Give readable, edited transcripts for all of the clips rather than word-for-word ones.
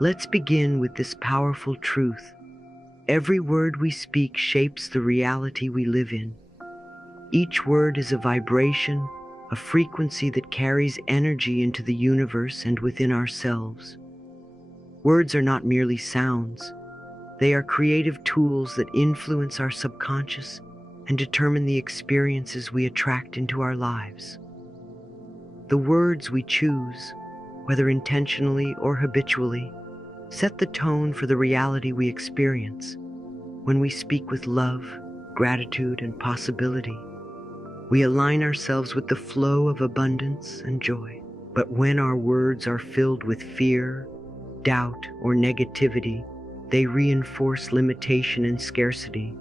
Let's begin with this powerful truth. Every word we speak shapes the reality we live in. Each word is a vibration, a frequency that carries energy into the universe and within ourselves. Words are not merely sounds. They are creative tools that influence our subconscious and determine the experiences we attract into our lives. The words we choose, whether intentionally or habitually, set the tone for the reality we experience. When we speak with love, gratitude, and possibility, we align ourselves with the flow of abundance and joy. But when our words are filled with fear, doubt, or negativity, they reinforce limitation and scarcity.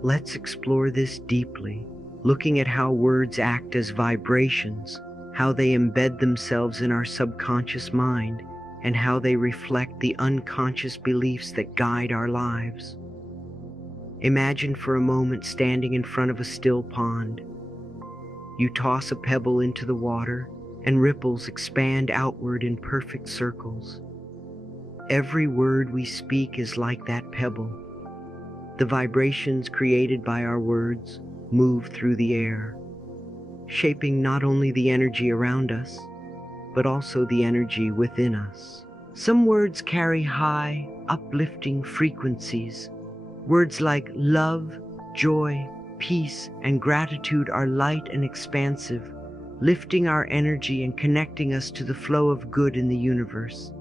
Let's explore this deeply, looking at how words act as vibrations, how they embed themselves in our subconscious mind, and how they reflect the unconscious beliefs that guide our lives. Imagine for a moment standing in front of a still pond. You toss a pebble into the water, and ripples expand outward in perfect circles. Every word we speak is like that pebble. The vibrations created by our words move through the air, shaping not only the energy around us, but also the energy within us. Some words carry high, uplifting frequencies. Words like love, joy, peace, and gratitude are light and expansive, lifting our energy and connecting us to the flow of good in the universe.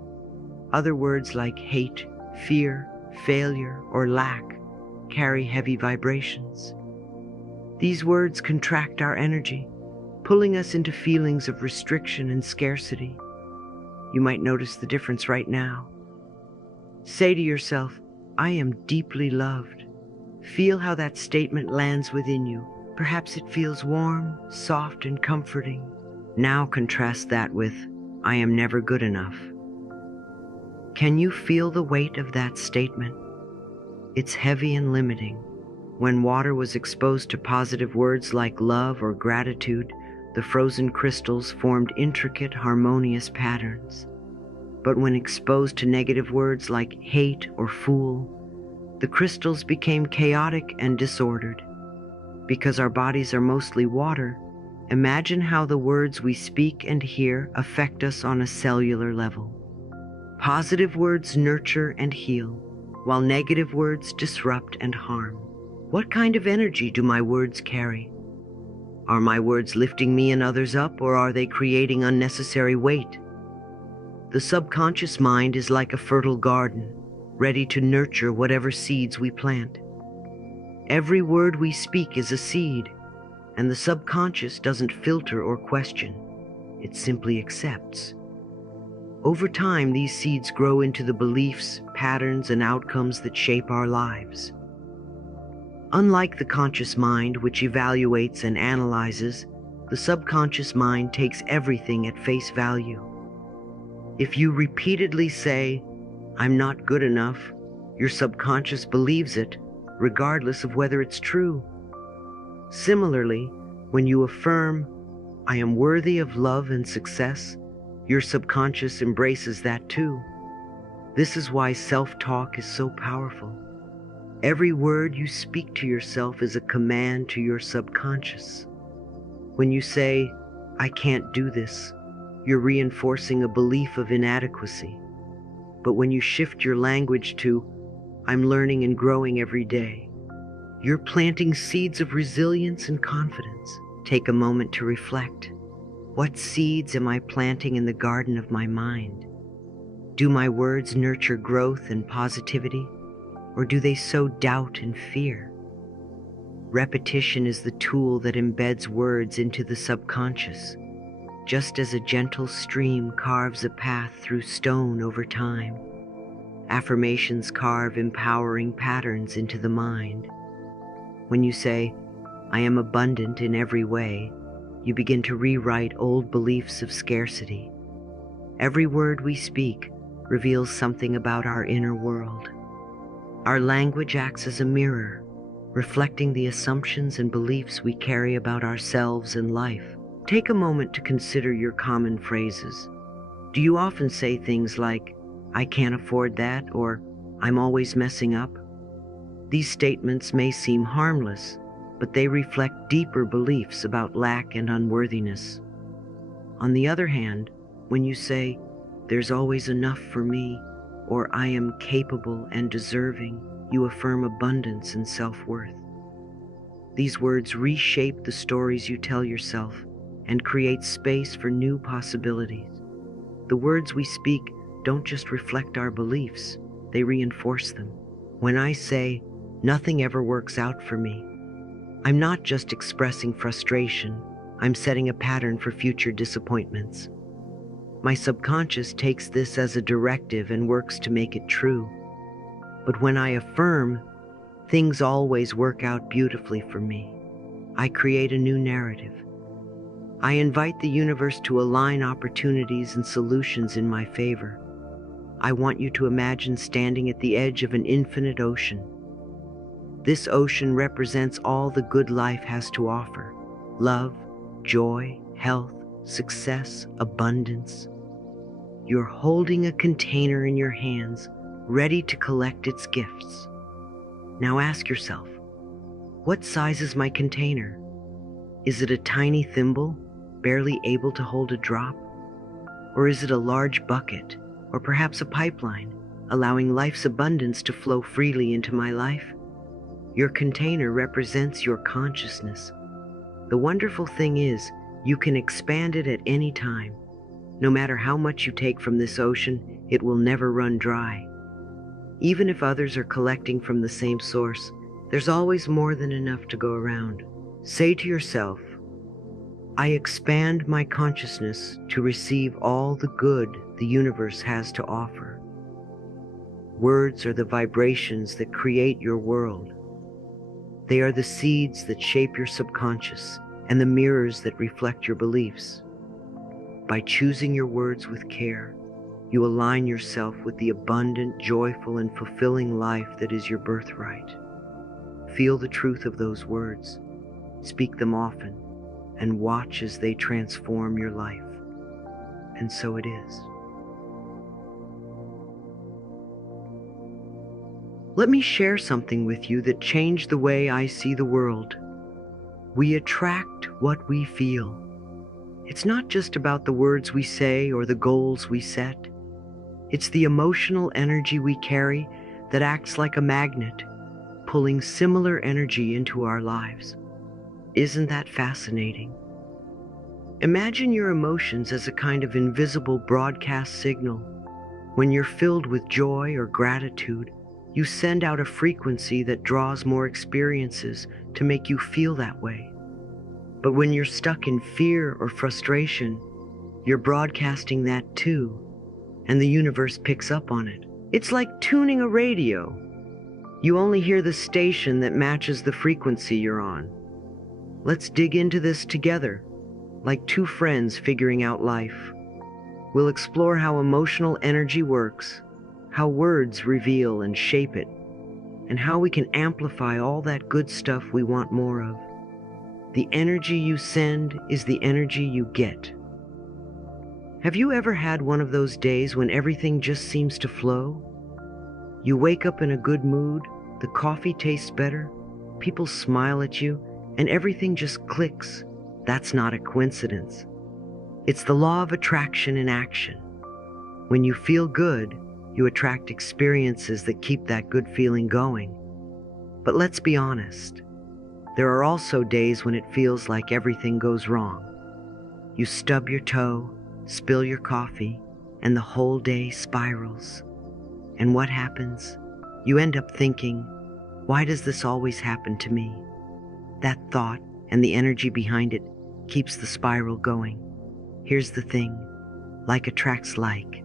Other words like hate, fear, failure, or lack carry heavy vibrations. These words contract our energy, pulling us into feelings of restriction and scarcity. You might notice the difference right now. Say to yourself, "I am deeply loved." Feel how that statement lands within you. Perhaps it feels warm, soft, and comforting. Now contrast that with, "I am never good enough." Can you feel the weight of that statement? It's heavy and limiting. When water was exposed to positive words like love or gratitude, the frozen crystals formed intricate, harmonious patterns. But when exposed to negative words like hate or fool, the crystals became chaotic and disordered. Because our bodies are mostly water, imagine how the words we speak and hear affect us on a cellular level. Positive words nurture and heal, while negative words disrupt and harm. What kind of energy do my words carry? Are my words lifting me and others up, or are they creating unnecessary weight? The subconscious mind is like a fertile garden, ready to nurture whatever seeds we plant. Every word we speak is a seed, and the subconscious doesn't filter or question. It simply accepts. Over time, these seeds grow into the beliefs, patterns, and outcomes that shape our lives. Unlike the conscious mind, which evaluates and analyzes, the subconscious mind takes everything at face value. If you repeatedly say, "I'm not good enough," your subconscious believes it, regardless of whether it's true. Similarly, when you affirm, "I am worthy of love and success," your subconscious embraces that too. This is why self-talk is so powerful. Every word you speak to yourself is a command to your subconscious. When you say, "I can't do this," you're reinforcing a belief of inadequacy. But when you shift your language to, "I'm learning and growing every day," you're planting seeds of resilience and confidence. Take a moment to reflect. What seeds am I planting in the garden of my mind? Do my words nurture growth and positivity, or do they sow doubt and fear? Repetition is the tool that embeds words into the subconscious, just as a gentle stream carves a path through stone over time. Affirmations carve empowering patterns into the mind. When you say, "I am abundant in every way," you begin to rewrite old beliefs of scarcity. Every word we speak reveals something about our inner world. Our language acts as a mirror, reflecting the assumptions and beliefs we carry about ourselves and life. Take a moment to consider your common phrases. Do you often say things like, I can't afford that, or I'm always messing up. These statements may seem harmless, but they reflect deeper beliefs about lack and unworthiness. On the other hand, when you say, "There's always enough for me," or "I am capable and deserving," you affirm abundance and self-worth. These words reshape the stories you tell yourself and create space for new possibilities. The words we speak don't just reflect our beliefs, they reinforce them. When I say, "Nothing ever works out for me," I'm not just expressing frustration, I'm setting a pattern for future disappointments. My subconscious takes this as a directive and works to make it true. But when I affirm, "Things always work out beautifully for me," I create a new narrative. I invite the universe to align opportunities and solutions in my favor. I want you to imagine standing at the edge of an infinite ocean. This ocean represents all the good life has to offer: love, joy, health, success, abundance. You're holding a container in your hands, ready to collect its gifts. Now ask yourself, what size is my container? Is it a tiny thimble, barely able to hold a drop? Or is it a large bucket, or perhaps a pipeline, allowing life's abundance to flow freely into my life? Your container represents your consciousness. The wonderful thing is, you can expand it at any time. No matter how much you take from this ocean, it will never run dry. Even if others are collecting from the same source, there's always more than enough to go around. Say to yourself, "I expand my consciousness to receive all the good the universe has to offer." Words are the vibrations that create your world. They are the seeds that shape your subconscious and the mirrors that reflect your beliefs. By choosing your words with care, you align yourself with the abundant, joyful, and fulfilling life that is your birthright. Feel the truth of those words, speak them often, and watch as they transform your life. And so it is. Let me share something with you that changed the way I see the world. We attract what we feel. It's not just about the words we say or the goals we set. It's the emotional energy we carry that acts like a magnet, pulling similar energy into our lives. Isn't that fascinating? Imagine your emotions as a kind of invisible broadcast signal. When you're filled with joy or gratitude, you send out a frequency that draws more experiences to make you feel that way. But when you're stuck in fear or frustration, you're broadcasting that too, and the universe picks up on it. It's like tuning a radio. You only hear the station that matches the frequency you're on. Let's dig into this together, like two friends figuring out life. We'll explore how emotional energy works, how words reveal and shape it, and how we can amplify all that good stuff we want more of. The energy you send is the energy you get. Have you ever had one of those days when everything just seems to flow? You wake up in a good mood, the coffee tastes better, people smile at you, and everything just clicks. That's not a coincidence. It's the law of attraction in action. When you feel good, you attract experiences that keep that good feeling going. But let's be honest. There are also days when it feels like everything goes wrong. You stub your toe, spill your coffee, and the whole day spirals. And what happens? You end up thinking, why does this always happen to me? That thought and the energy behind it keeps the spiral going. Here's the thing, like attracts like.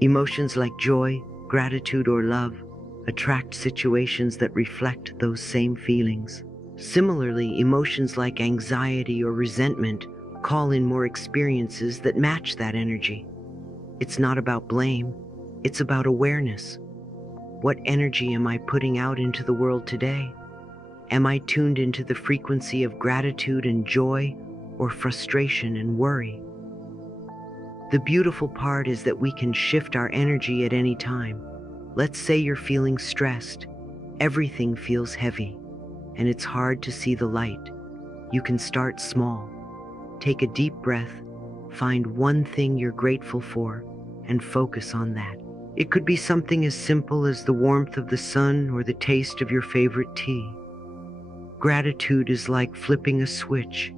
Emotions like joy, gratitude, or love attract situations that reflect those same feelings. Similarly, emotions like anxiety or resentment call in more experiences that match that energy. It's not about blame, it's about awareness. What energy am I putting out into the world today? Am I tuned into the frequency of gratitude and joy, or frustration and worry? The beautiful part is that we can shift our energy at any time. Let's say you're feeling stressed. Everything feels heavy, and it's hard to see the light. You can start small. Take a deep breath, find one thing you're grateful for, and focus on that. It could be something as simple as the warmth of the sun or the taste of your favorite tea. Gratitude is like flipping a switch.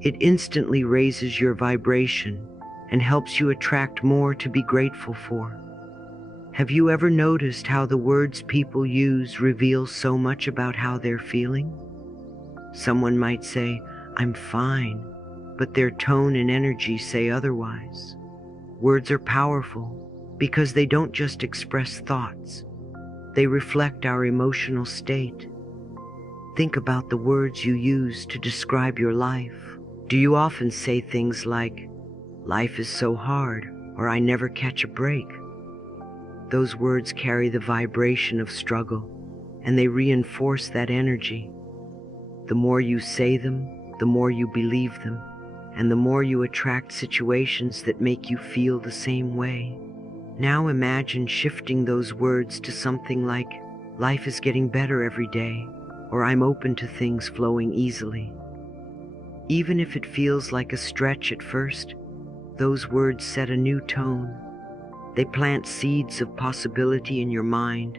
It instantly raises your vibration and helps you attract more to be grateful for. Have you ever noticed how the words people use reveal so much about how they're feeling? Someone might say, "I'm fine," but their tone and energy say otherwise. Words are powerful because they don't just express thoughts. They reflect our emotional state. Think about the words you use to describe your life. Do you often say things like, "Life is so hard," or "I never catch a break"? Those words carry the vibration of struggle, and they reinforce that energy. The more you say them, the more you believe them, and the more you attract situations that make you feel the same way. Now imagine shifting those words to something like, "Life is getting better every day," or "I'm open to things flowing easily." Even if it feels like a stretch at first, those words set a new tone. They plant seeds of possibility in your mind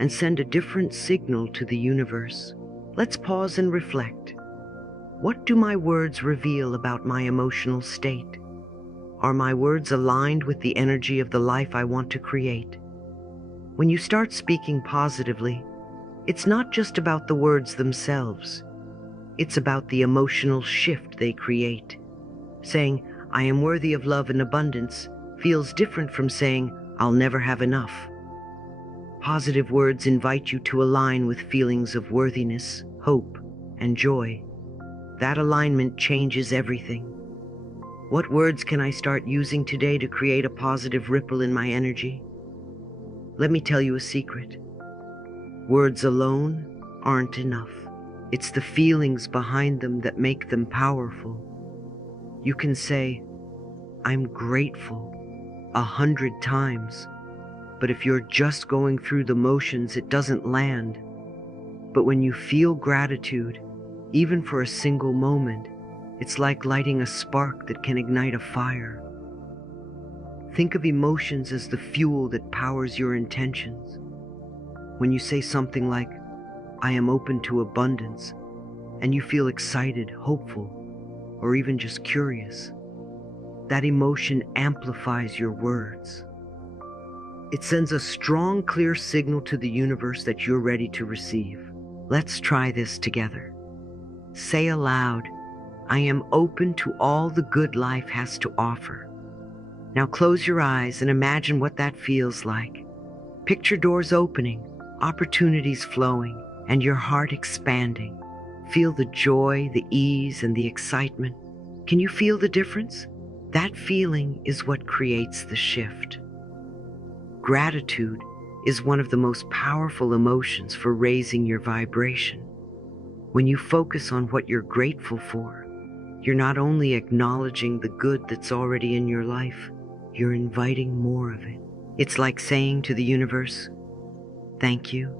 and send a different signal to the universe. Let's pause and reflect. What do my words reveal about my emotional state? Are my words aligned with the energy of the life I want to create? When you start speaking positively, it's not just about the words themselves. It's about the emotional shift they create. Saying, "I am worthy of love and abundance," feels different from saying, "I'll never have enough." Positive words invite you to align with feelings of worthiness, hope, and joy. That alignment changes everything. What words can I start using today to create a positive ripple in my energy? Let me tell you a secret. Words alone aren't enough. It's the feelings behind them that make them powerful. You can say, "I'm grateful," 100 times, but if you're just going through the motions, it doesn't land. But when you feel gratitude, even for a single moment, it's like lighting a spark that can ignite a fire. Think of emotions as the fuel that powers your intentions. When you say something like, "I am open to abundance," and you feel excited, hopeful, or even just curious, that emotion amplifies your words. It sends a strong, clear signal to the universe that you're ready to receive. Let's try this together. Say aloud, "I am open to all the good life has to offer." Now close your eyes and imagine what that feels like. Picture doors opening, opportunities flowing, and your heart expanding. Feel the joy, the ease, and the excitement. Can you feel the difference? That feeling is what creates the shift. Gratitude is one of the most powerful emotions for raising your vibration. When you focus on what you're grateful for, you're not only acknowledging the good that's already in your life, you're inviting more of it. It's like saying to the universe, "Thank you,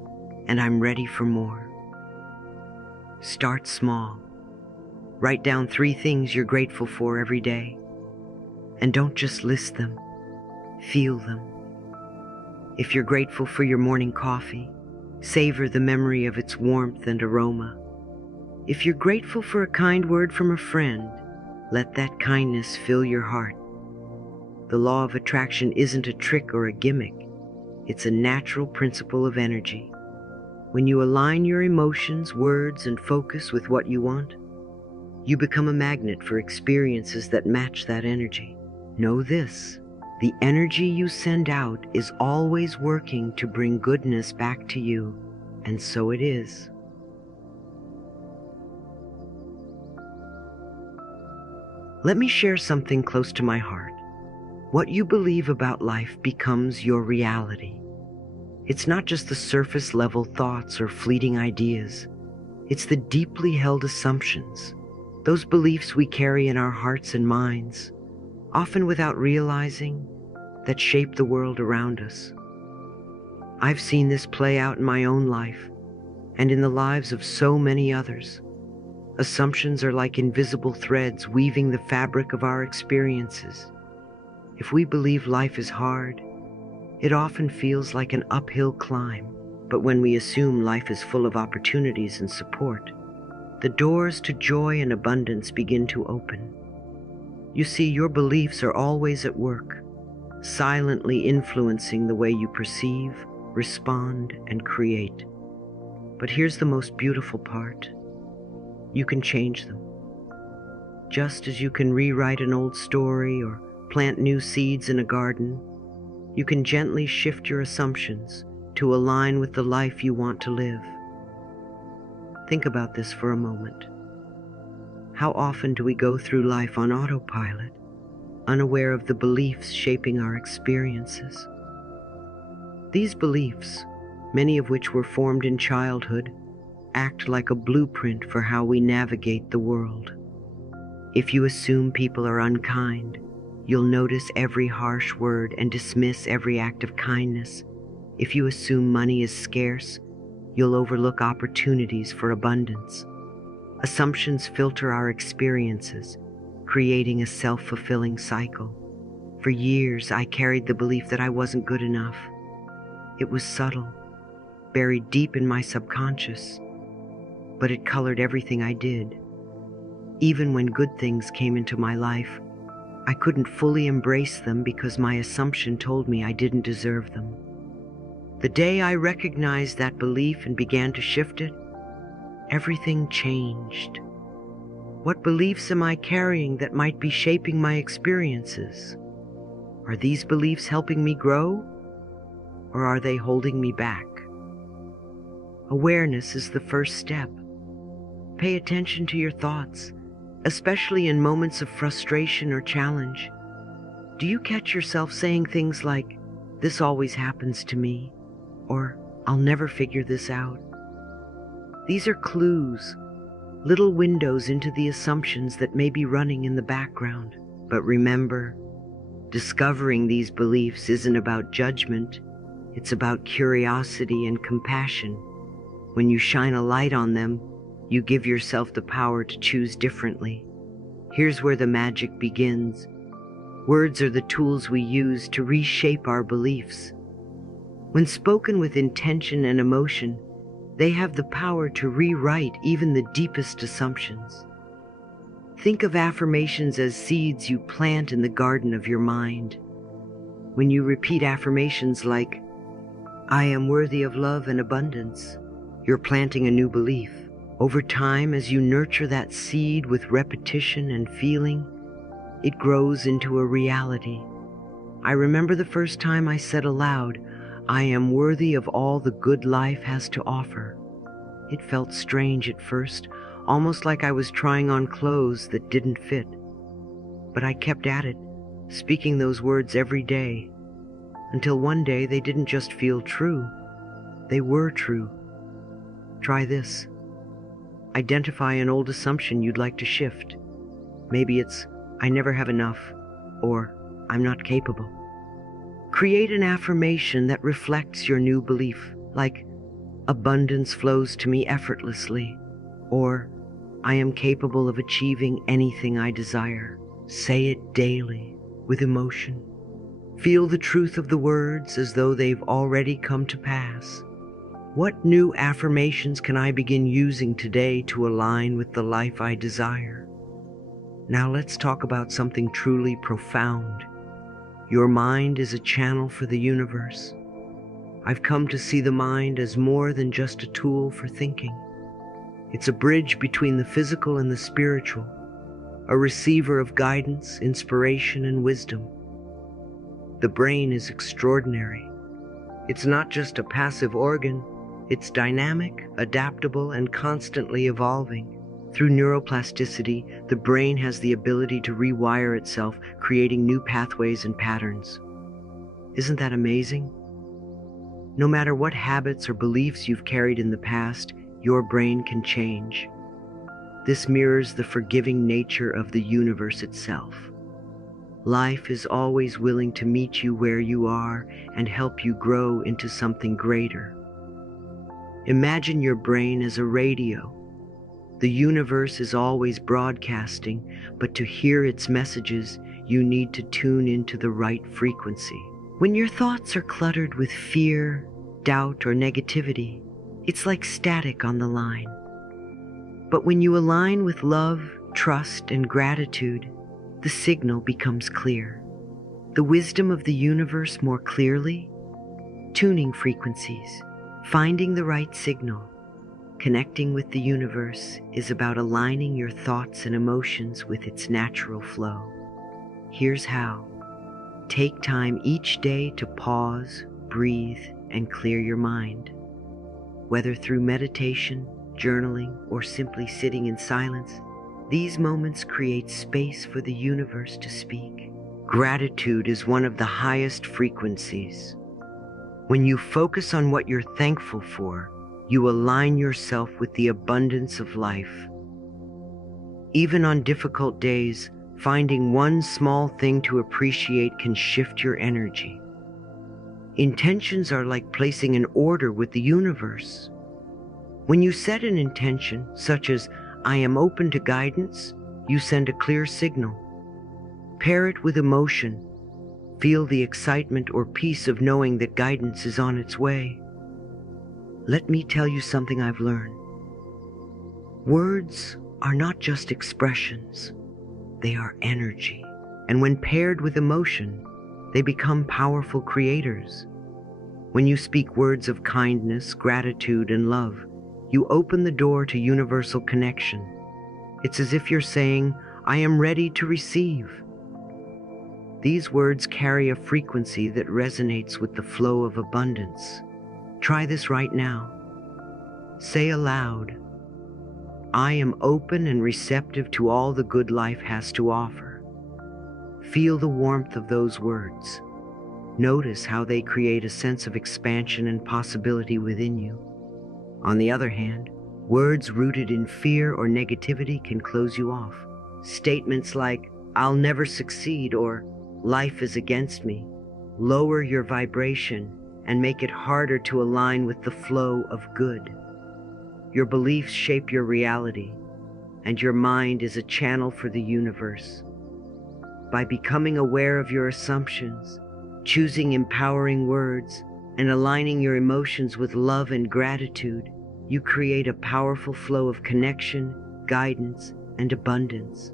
and I'm ready for more." Start small. Write down 3 things you're grateful for every day. And don't just list them, feel them. If you're grateful for your morning coffee, savor the memory of its warmth and aroma. If you're grateful for a kind word from a friend, let that kindness fill your heart. The law of attraction isn't a trick or a gimmick. It's a natural principle of energy. When you align your emotions, words, and focus with what you want, you become a magnet for experiences that match that energy. Know this, the energy you send out is always working to bring goodness back to you, and so it is. Let me share something close to my heart. What you believe about life becomes your reality. It's not just the surface level thoughts or fleeting ideas. It's the deeply held assumptions, those beliefs we carry in our hearts and minds. often without realizing, that shape the world around us. I've seen this play out in my own life and in the lives of so many others. Assumptions are like invisible threads weaving the fabric of our experiences. If we believe life is hard, it often feels like an uphill climb. But when we assume life is full of opportunities and support, the doors to joy and abundance begin to open. You see, your beliefs are always at work, silently influencing the way you perceive, respond, and create. But here's the most beautiful part. You can change them. Just as you can rewrite an old story or plant new seeds in a garden, you can gently shift your assumptions to align with the life you want to live. Think about this for a moment. How often do we go through life on autopilot, unaware of the beliefs shaping our experiences? These beliefs, many of which were formed in childhood, act like a blueprint for how we navigate the world. If you assume people are unkind, you'll notice every harsh word and dismiss every act of kindness. If you assume money is scarce, you'll overlook opportunities for abundance. Assumptions filter our experiences, creating a self-fulfilling cycle. For years, I carried the belief that I wasn't good enough. It was subtle, buried deep in my subconscious, but it colored everything I did. Even when good things came into my life, I couldn't fully embrace them because my assumption told me I didn't deserve them. The day I recognized that belief and began to shift it, everything changed. What beliefs am I carrying that might be shaping my experiences? Are these beliefs helping me grow, or are they holding me back? Awareness is the first step. Pay attention to your thoughts, especially in moments of frustration or challenge. Do you catch yourself saying things like, "This always happens to me," or "I'll never figure this out"? These are clues, little windows into the assumptions that may be running in the background. But remember, discovering these beliefs isn't about judgment, it's about curiosity and compassion. When you shine a light on them, you give yourself the power to choose differently. Here's where the magic begins. Words are the tools we use to reshape our beliefs. When spoken with intention and emotion, they have the power to rewrite even the deepest assumptions. Think of affirmations as seeds you plant in the garden of your mind. When you repeat affirmations like, "I am worthy of love and abundance," you're planting a new belief. Over time, as you nurture that seed with repetition and feeling, it grows into a reality. I remember the first time I said aloud, "I am worthy of all the good life has to offer." It felt strange at first, almost like I was trying on clothes that didn't fit. But I kept at it, speaking those words every day, until one day they didn't just feel true, they were true. Try this. Identify an old assumption you'd like to shift. Maybe it's, "I never have enough," or "I'm not capable." Create an affirmation that reflects your new belief, like, "Abundance flows to me effortlessly," or "I am capable of achieving anything I desire." Say it daily, with emotion. Feel the truth of the words as though they've already come to pass. What new affirmations can I begin using today to align with the life I desire? Now let's talk about something truly profound. Your mind is a channel for the universe. I've come to see the mind as more than just a tool for thinking. It's a bridge between the physical and the spiritual, a receiver of guidance, inspiration, and wisdom. The brain is extraordinary. It's not just a passive organ. It's dynamic, adaptable, and constantly evolving. Through neuroplasticity, the brain has the ability to rewire itself, creating new pathways and patterns. Isn't that amazing? No matter what habits or beliefs you've carried in the past, your brain can change. This mirrors the forgiving nature of the universe itself. Life is always willing to meet you where you are and help you grow into something greater. Imagine your brain as a radio. The universe is always broadcasting, but to hear its messages, you need to tune into the right frequency. When your thoughts are cluttered with fear, doubt, or negativity, it's like static on the line. But when you align with love, trust, and gratitude, the signal becomes clear. The wisdom of the universe more clearly, tuning frequencies, finding the right signal. Connecting with the universe is about aligning your thoughts and emotions with its natural flow. Here's how. Take time each day to pause, breathe, and clear your mind. Whether through meditation, journaling, or simply sitting in silence, these moments create space for the universe to speak. Gratitude is one of the highest frequencies. When you focus on what you're thankful for, you align yourself with the abundance of life. Even on difficult days, finding one small thing to appreciate can shift your energy. Intentions are like placing an order with the universe. When you set an intention, such as, "I am open to guidance," you send a clear signal. Pair it with emotion. Feel the excitement or peace of knowing that guidance is on its way. Let me tell you something I've learned. Words are not just expressions, they are energy. And when paired with emotion, they become powerful creators. When you speak words of kindness, gratitude, and love, you open the door to universal connection. It's as if you're saying, "I am ready to receive." These words carry a frequency that resonates with the flow of abundance. Try this right now. Say aloud, "I am open and receptive to all the good life has to offer." Feel the warmth of those words. Notice how they create a sense of expansion and possibility within you. On the other hand, words rooted in fear or negativity can close you off. Statements like, "I'll never succeed," or "life is against me," lower your vibration and make it harder to align with the flow of good. Your beliefs shape your reality, and your mind is a channel for the universe. By becoming aware of your assumptions, choosing empowering words, and aligning your emotions with love and gratitude, you create a powerful flow of connection, guidance, and abundance.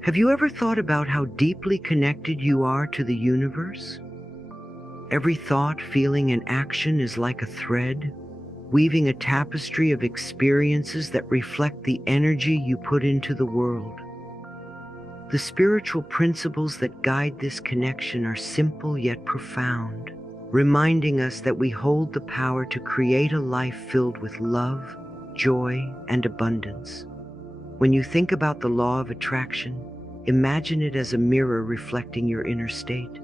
Have you ever thought about how deeply connected you are to the universe? Every thought, feeling, and action is like a thread, weaving a tapestry of experiences that reflect the energy you put into the world. The spiritual principles that guide this connection are simple yet profound, reminding us that we hold the power to create a life filled with love, joy, and abundance. When you think about the law of attraction, imagine it as a mirror reflecting your inner state.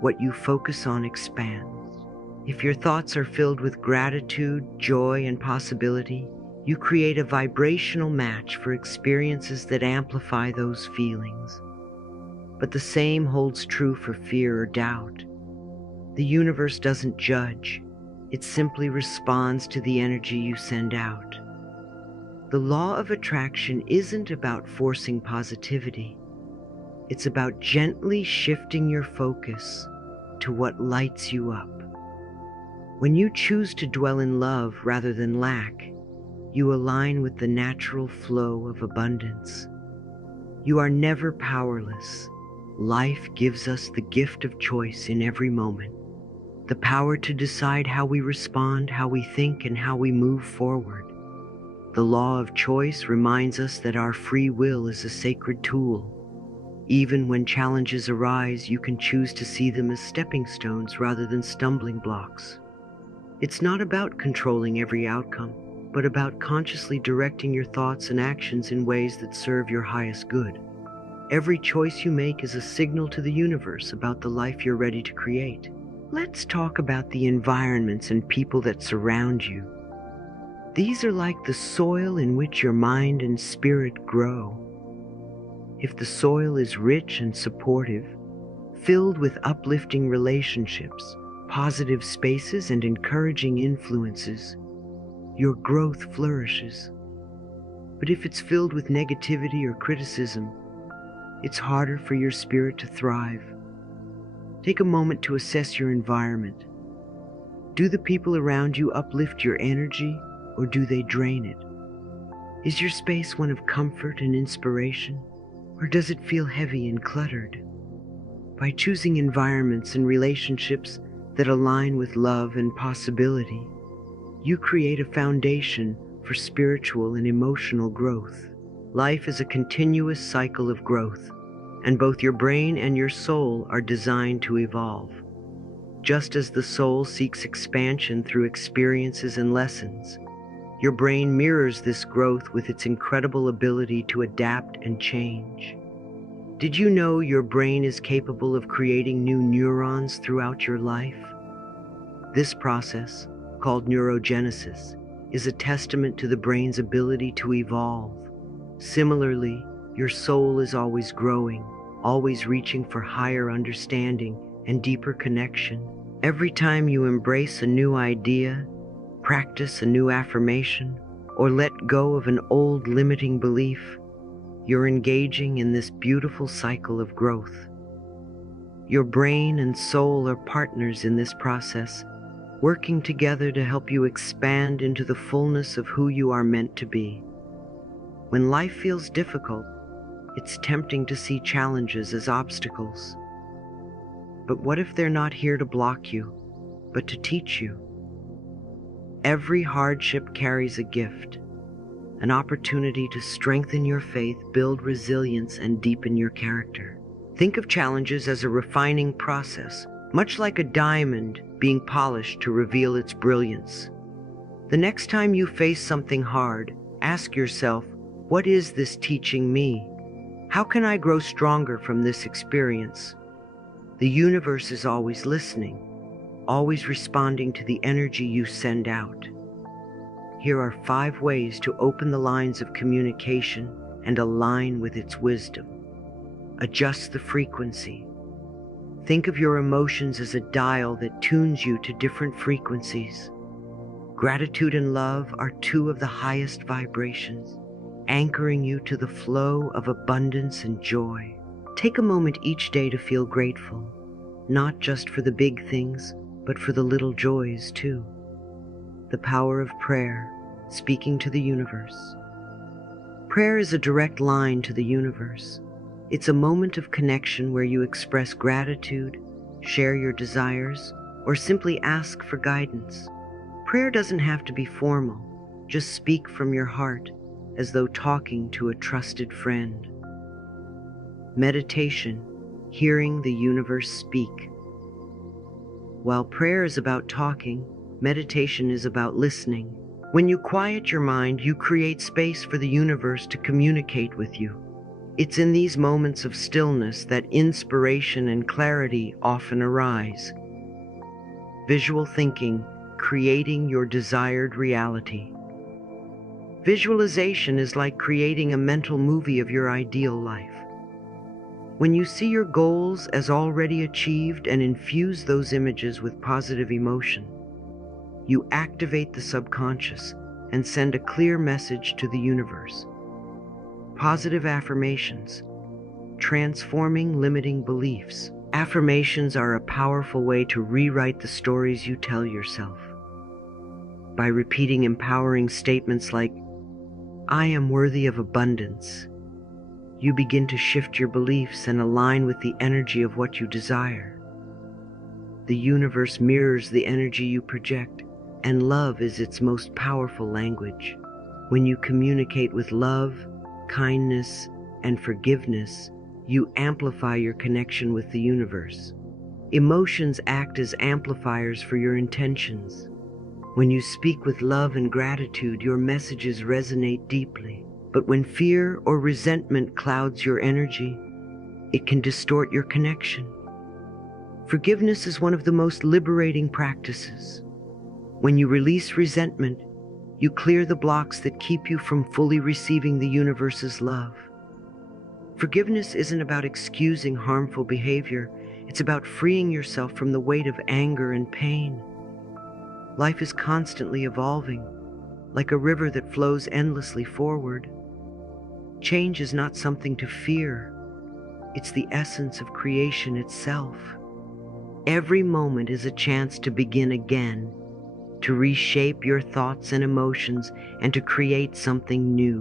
What you focus on expands. If your thoughts are filled with gratitude, joy, and possibility, you create a vibrational match for experiences that amplify those feelings. But the same holds true for fear or doubt. The universe doesn't judge. It simply responds to the energy you send out. The law of attraction isn't about forcing positivity. It's about gently shifting your focus to what lights you up. When you choose to dwell in love rather than lack, you align with the natural flow of abundance. You are never powerless. Life gives us the gift of choice in every moment, the power to decide how we respond, how we think, and how we move forward. The law of choice reminds us that our free will is a sacred tool. Even when challenges arise, you can choose to see them as stepping stones rather than stumbling blocks. It's not about controlling every outcome, but about consciously directing your thoughts and actions in ways that serve your highest good. Every choice you make is a signal to the universe about the life you're ready to create. Let's talk about the environments and people that surround you. These are like the soil in which your mind and spirit grow. If the soil is rich and supportive, filled with uplifting relationships, positive spaces, and encouraging influences, your growth flourishes. But if it's filled with negativity or criticism, it's harder for your spirit to thrive. Take a moment to assess your environment. Do the people around you uplift your energy, or do they drain it? Is your space one of comfort and inspiration, or does it feel heavy and cluttered? By choosing environments and relationships that align with love and possibility, you create a foundation for spiritual and emotional growth. Life is a continuous cycle of growth, and both your brain and your soul are designed to evolve. Just as the soul seeks expansion through experiences and lessons, your brain mirrors this growth with its incredible ability to adapt and change. Did you know your brain is capable of creating new neurons throughout your life? This process, called neurogenesis, is a testament to the brain's ability to evolve. Similarly, your soul is always growing, always reaching for higher understanding and deeper connection. Every time you embrace a new idea, practice a new affirmation, or let go of an old limiting belief, you're engaging in this beautiful cycle of growth. Your brain and soul are partners in this process, working together to help you expand into the fullness of who you are meant to be. When life feels difficult, it's tempting to see challenges as obstacles. But what if they're not here to block you, but to teach you? Every hardship carries a gift, an opportunity to strengthen your faith, build resilience, and deepen your character. Think of challenges as a refining process, much like a diamond being polished to reveal its brilliance. The next time you face something hard, ask yourself, what is this teaching me? How can I grow stronger from this experience? The universe is always listening, always responding to the energy you send out. Here are 5 ways to open the lines of communication and align with its wisdom. Adjust the frequency. Think of your emotions as a dial that tunes you to different frequencies. Gratitude and love are 2 of the highest vibrations, anchoring you to the flow of abundance and joy. Take a moment each day to feel grateful, not just for the big things, but for the little joys too. The power of prayer, speaking to the universe. Prayer is a direct line to the universe. It's a moment of connection where you express gratitude, share your desires, or simply ask for guidance. Prayer doesn't have to be formal. Just speak from your heart, as though talking to a trusted friend. Meditation, hearing the universe speak. While prayer is about talking, meditation is about listening. When you quiet your mind, you create space for the universe to communicate with you. It's in these moments of stillness that inspiration and clarity often arise. Visual thinking, creating your desired reality. Visualization is like creating a mental movie of your ideal life. When you see your goals as already achieved and infuse those images with positive emotion, you activate the subconscious and send a clear message to the universe. Positive affirmations, transforming limiting beliefs. Affirmations are a powerful way to rewrite the stories you tell yourself. By repeating empowering statements like, I am worthy of abundance, you begin to shift your beliefs and align with the energy of what you desire. The universe mirrors the energy you project, and love is its most powerful language. When you communicate with love, kindness, and forgiveness, you amplify your connection with the universe. Emotions act as amplifiers for your intentions. When you speak with love and gratitude, your messages resonate deeply. But when fear or resentment clouds your energy, it can distort your connection. Forgiveness is one of the most liberating practices. When you release resentment, You clear the blocks that keep you from fully receiving the universe's love. Forgiveness isn't about excusing harmful behavior. It's about freeing yourself from the weight of anger and pain. Life is constantly evolving, like a river that flows endlessly forward. Change is not something to fear. It's the essence of creation itself. Every moment is a chance to begin again, to reshape your thoughts and emotions, and to create something new.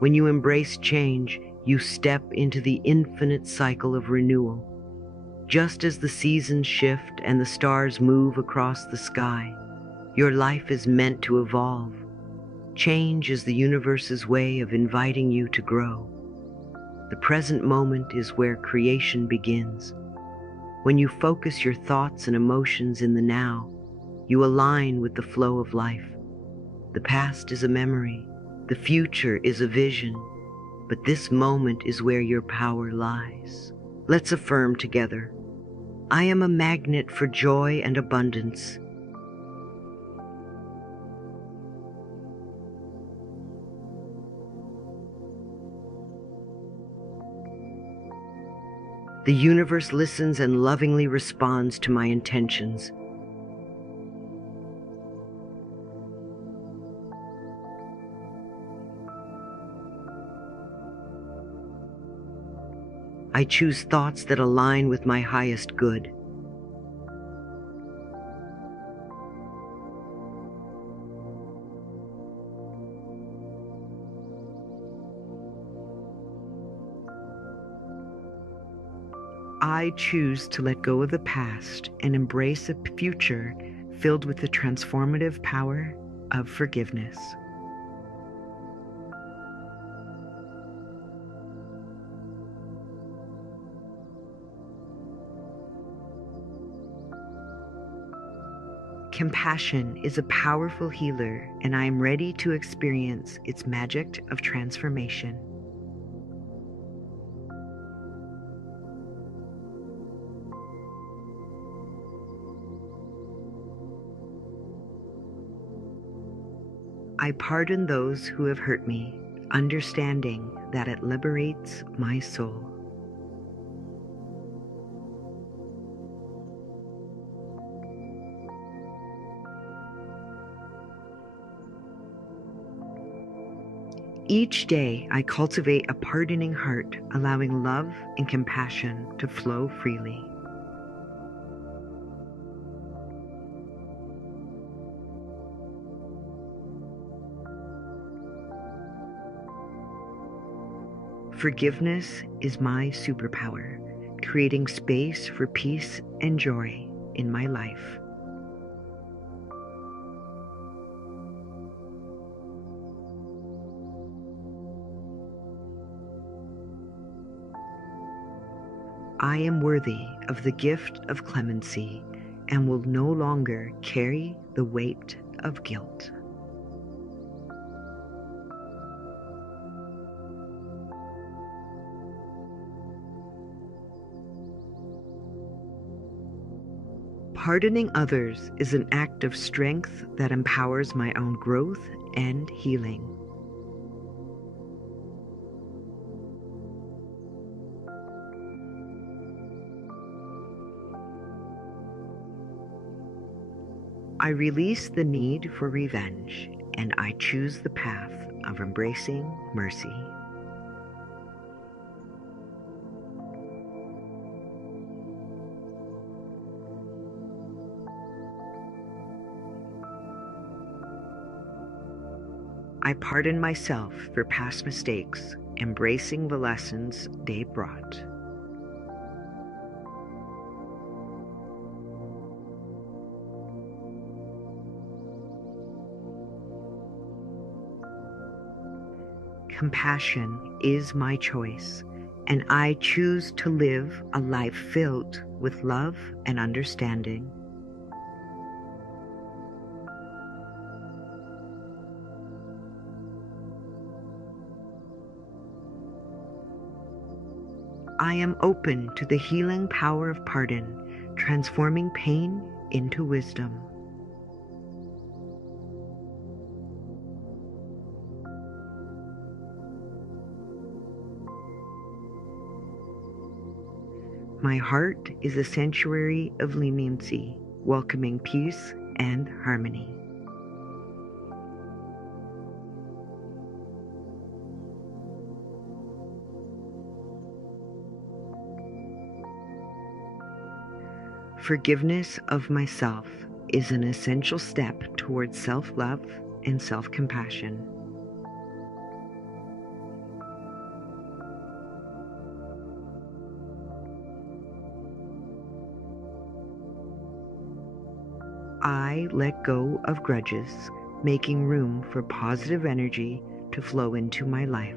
When you embrace change, you step into the infinite cycle of renewal. Just as the seasons shift and the stars move across the sky, your life is meant to evolve. Change is the universe's way of inviting you to grow. The present moment is where creation begins. When you focus your thoughts and emotions in the now, you align with the flow of life. The past is a memory, the future is a vision, but this moment is where your power lies. Let's affirm together. I am a magnet for joy and abundance. The universe listens and lovingly responds to my intentions. I choose thoughts that align with my highest good. I choose to let go of the past and embrace a future filled with the transformative power of forgiveness. Compassion is a powerful healer, and I am ready to experience its magic of transformation. I pardon those who have hurt me, understanding that it liberates my soul. Each day, I cultivate a pardoning heart, allowing love and compassion to flow freely. Forgiveness is my superpower, creating space for peace and joy in my life. I am worthy of the gift of clemency and will no longer carry the weight of guilt. Pardoning others is an act of strength that empowers my own growth and healing. I release the need for revenge, and I choose the path of embracing mercy. I pardon myself for past mistakes, embracing the lessons they brought. Compassion is my choice, and I choose to live a life filled with love and understanding. I am open to the healing power of pardon, transforming pain into wisdom. My heart is a sanctuary of leniency, welcoming peace and harmony. Forgiveness of myself is an essential step towards self-love and self-compassion. I let go of grudges, making room for positive energy to flow into my life.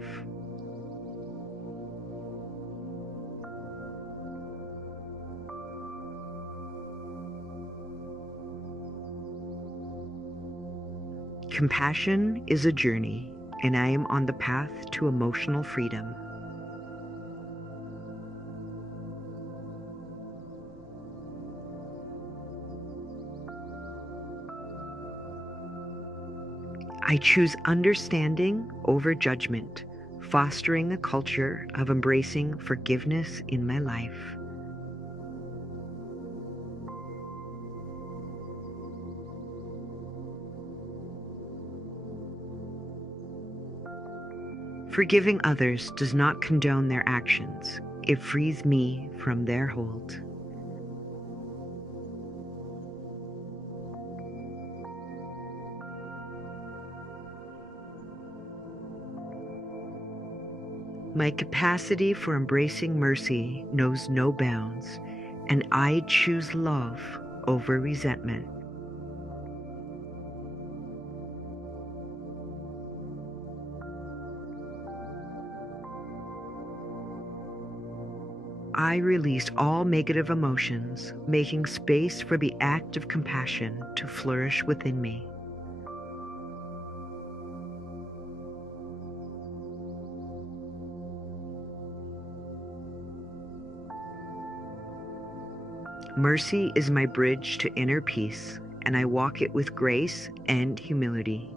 Compassion is a journey, and I am on the path to emotional freedom. I choose understanding over judgment, fostering a culture of embracing forgiveness in my life. Forgiving others does not condone their actions. It frees me from their hold. My capacity for embracing mercy knows no bounds, and I choose love over resentment. I release all negative emotions, making space for the act of compassion to flourish within me. Mercy is my bridge to inner peace, and I walk it with grace and humility.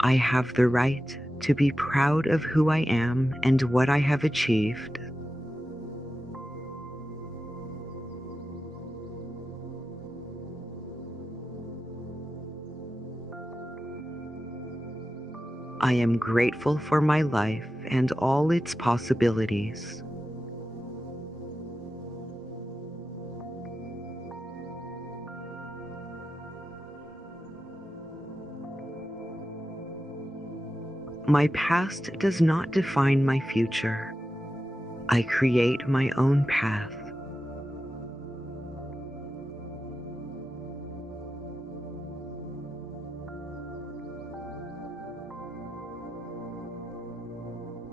I have the right to be proud of who I am and what I have achieved. I am grateful for my life and all its possibilities. My past does not define my future. I create my own path.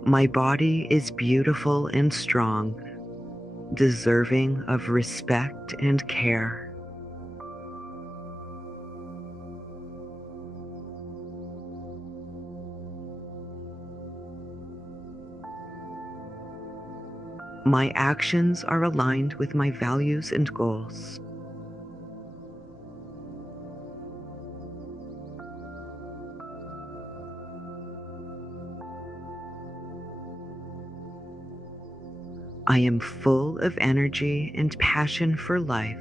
My body is beautiful and strong, deserving of respect and care. My actions are aligned with my values and goals. I am full of energy and passion for life.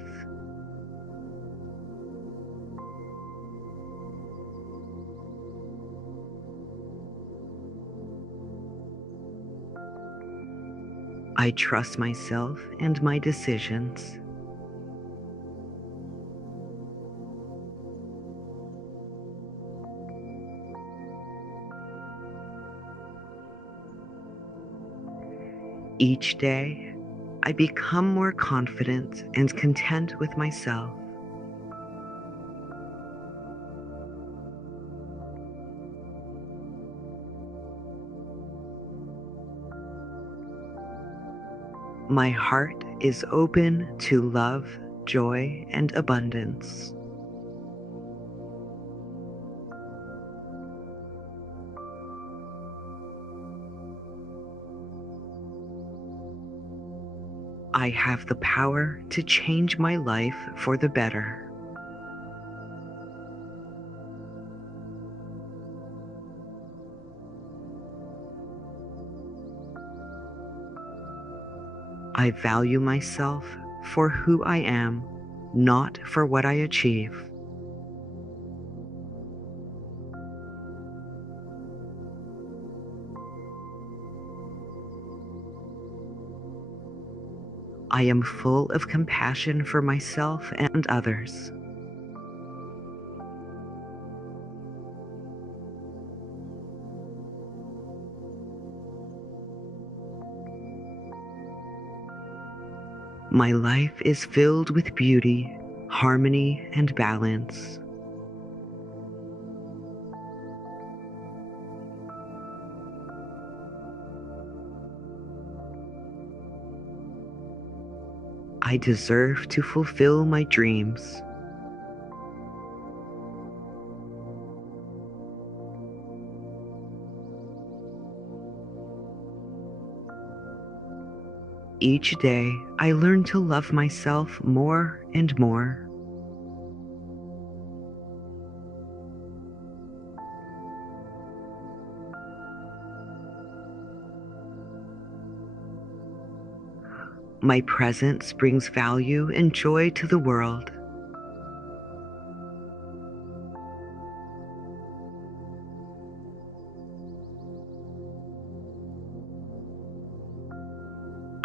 I trust myself and my decisions. Each day, I become more confident and content with myself. My heart is open to love, joy, and abundance. I have the power to change my life for the better. I value myself for who I am, not for what I achieve. I am full of compassion for myself and others. My life is filled with beauty, harmony, and balance. I deserve to fulfill my dreams. Each day, I learn to love myself more and more. My presence brings value and joy to the world.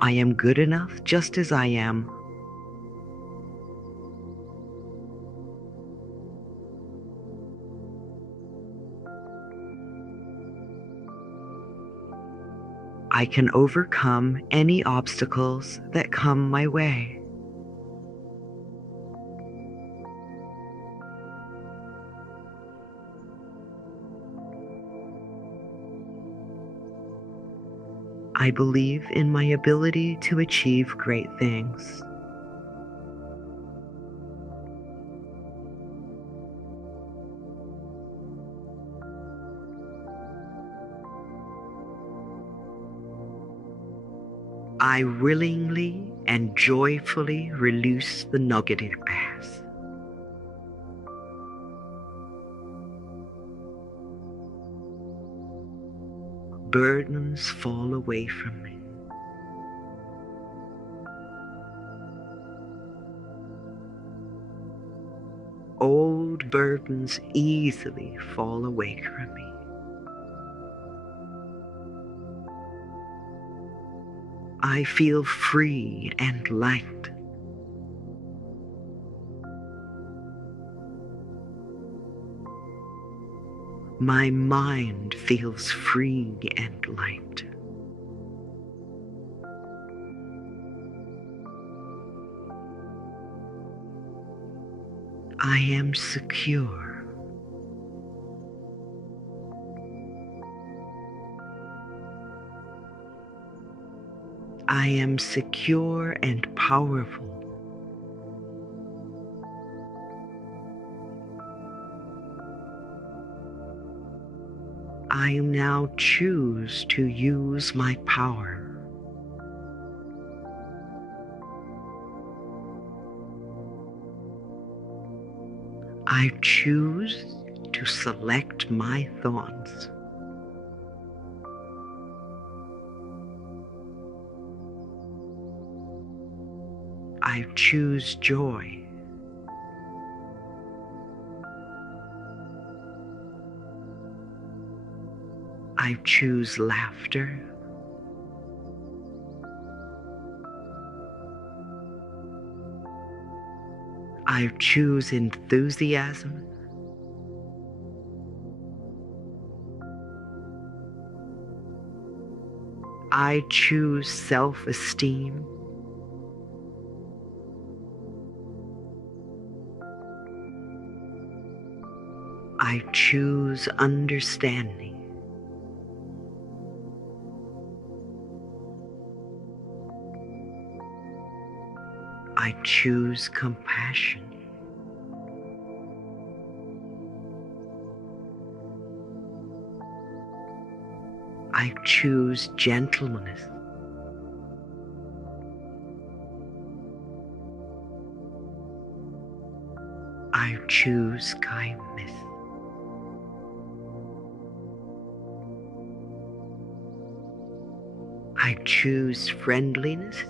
I am good enough just as I am. I can overcome any obstacles that come my way. I believe in my ability to achieve great things. I willingly and joyfully release the negative past. Burdens fall away from me. Old burdens easily fall away from me. I feel free and light. My mind feels free and light. I am secure. I am secure and powerful. I now choose to use my power. I choose to select my thoughts. I choose joy. I choose laughter. I choose enthusiasm. I choose self-esteem. I choose understanding. I choose compassion. I choose gentleness. I choose kindness. I choose friendliness.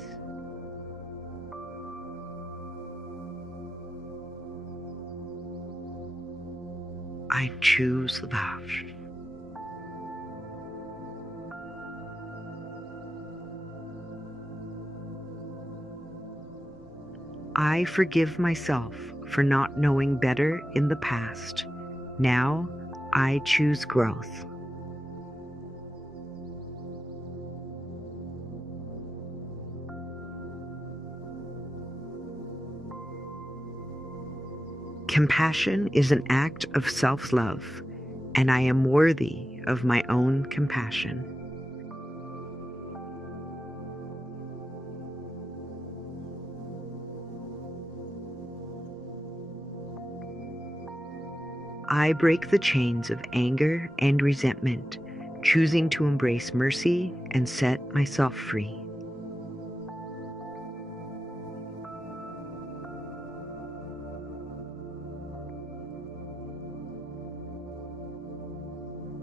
I choose love. I forgive myself for not knowing better in the past. Now I choose growth. Compassion is an act of self-love, and I am worthy of my own compassion. I break the chains of anger and resentment, choosing to embrace mercy and set myself free.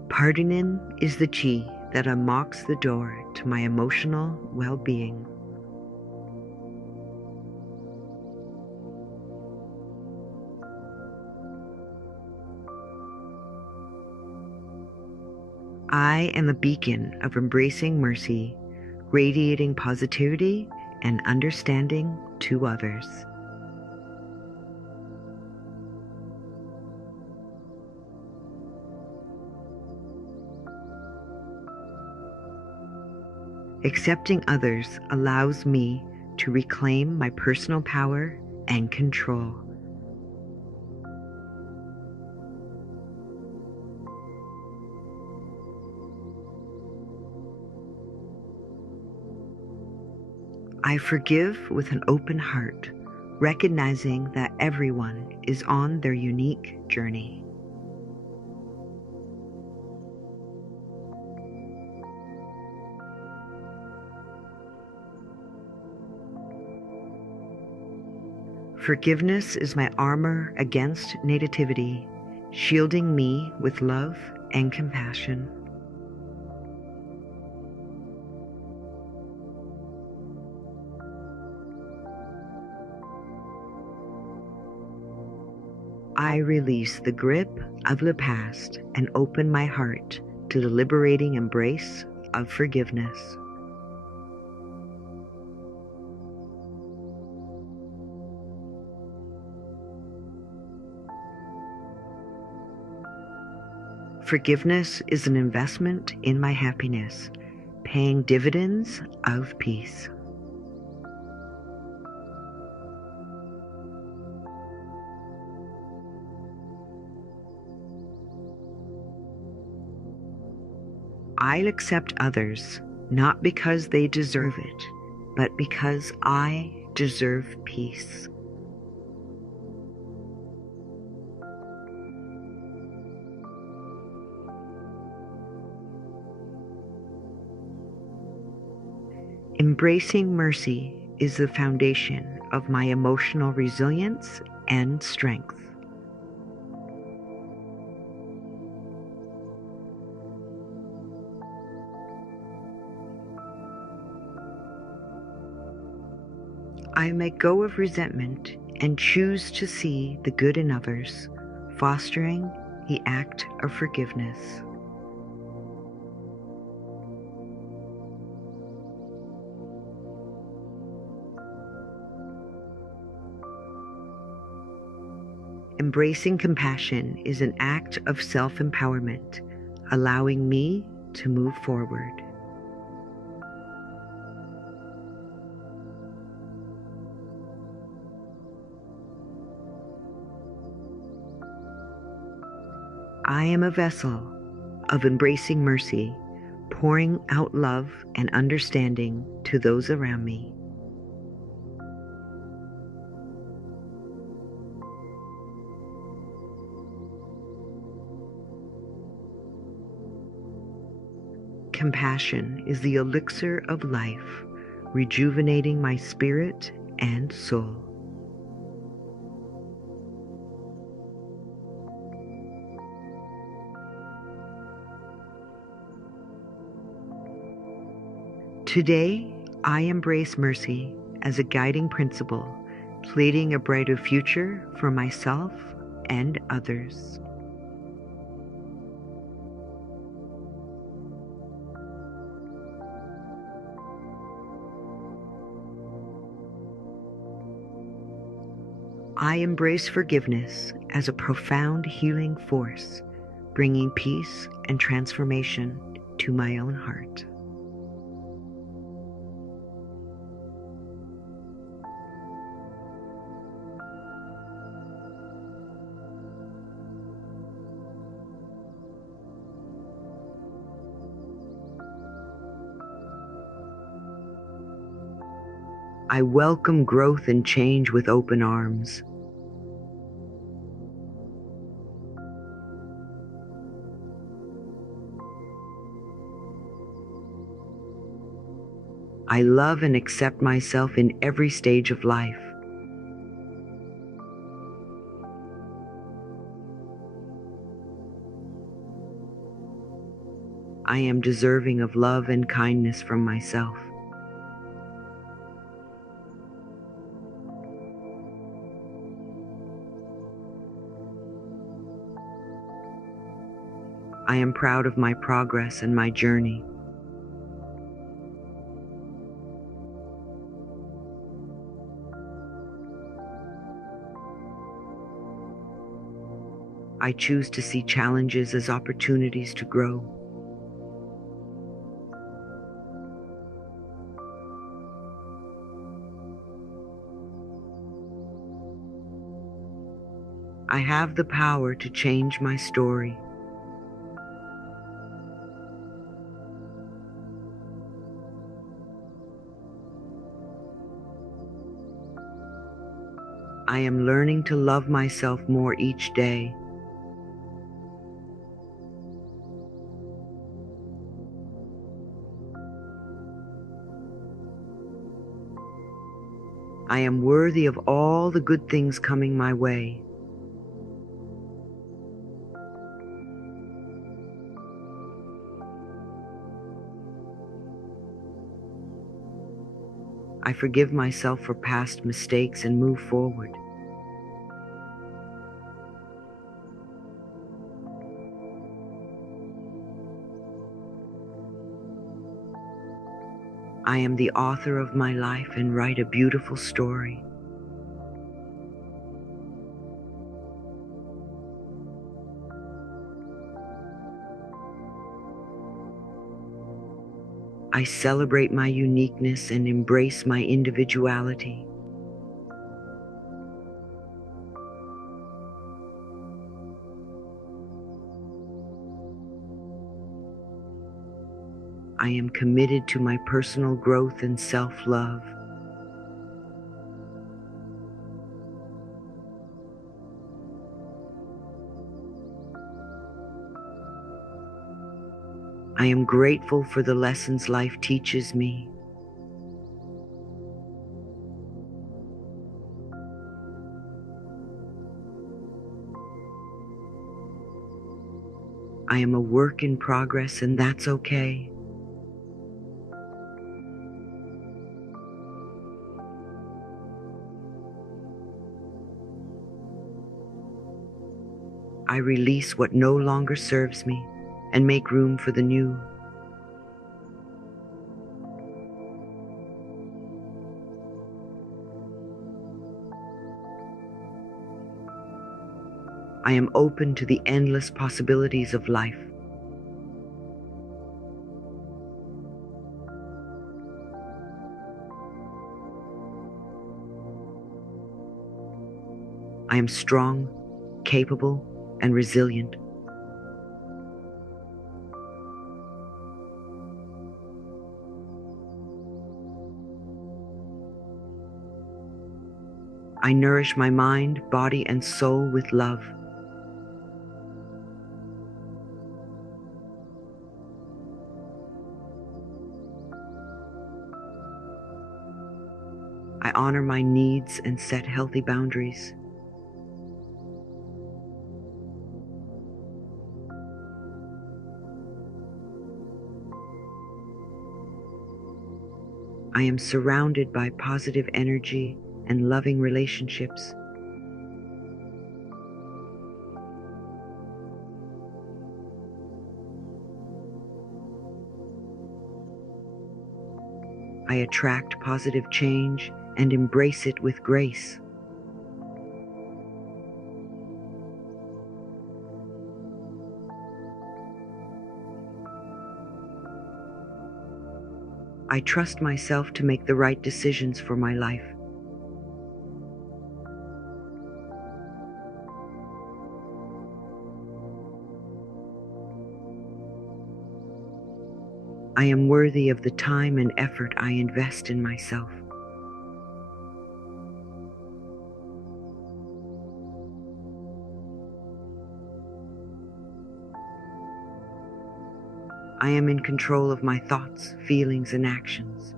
Pardoning is the key that unlocks the door to my emotional well-being. I am a beacon of embracing mercy, radiating positivity and understanding to others. Accepting others allows me to reclaim my personal power and control. I forgive with an open heart, recognizing that everyone is on their unique journey. Forgiveness is my armor against negativity, shielding me with love and compassion. I release the grip of the past and open my heart to the liberating embrace of forgiveness. Forgiveness is an investment in my happiness, paying dividends of peace. I'll accept others, not because they deserve it, but because I deserve peace. Embracing mercy is the foundation of my emotional resilience and strength. I let go of resentment and choose to see the good in others, fostering the act of forgiveness. Embracing compassion is an act of self-empowerment, allowing me to move forward. I am a vessel of embracing mercy, pouring out love and understanding to those around me. Compassion is the elixir of life, rejuvenating my spirit and soul. Today, I embrace mercy as a guiding principle, creating a brighter future for myself and others. I embrace forgiveness as a profound healing force, bringing peace and transformation to my own heart. I welcome growth and change with open arms. I love and accept myself in every stage of life. I am deserving of love and kindness from myself. I am proud of my progress and my journey. I choose to see challenges as opportunities to grow. I have the power to change my story. I am learning to love myself more each day. I am worthy of all the good things coming my way. I forgive myself for past mistakes and move forward. I am the author of my life and write a beautiful story. I celebrate my uniqueness and embrace my individuality. I am committed to my personal growth and self-love. I am grateful for the lessons life teaches me. I am a work in progress, and that's okay. I release what no longer serves me and make room for the new. I am open to the endless possibilities of life. I am strong, capable, and resilient. I nourish my mind, body, and soul with love. I honor my needs and set healthy boundaries. I am surrounded by positive energy and loving relationships. I attract positive change and embrace it with grace. I trust myself to make the right decisions for my life. I am worthy of the time and effort I invest in myself. I am in control of my thoughts, feelings, and actions.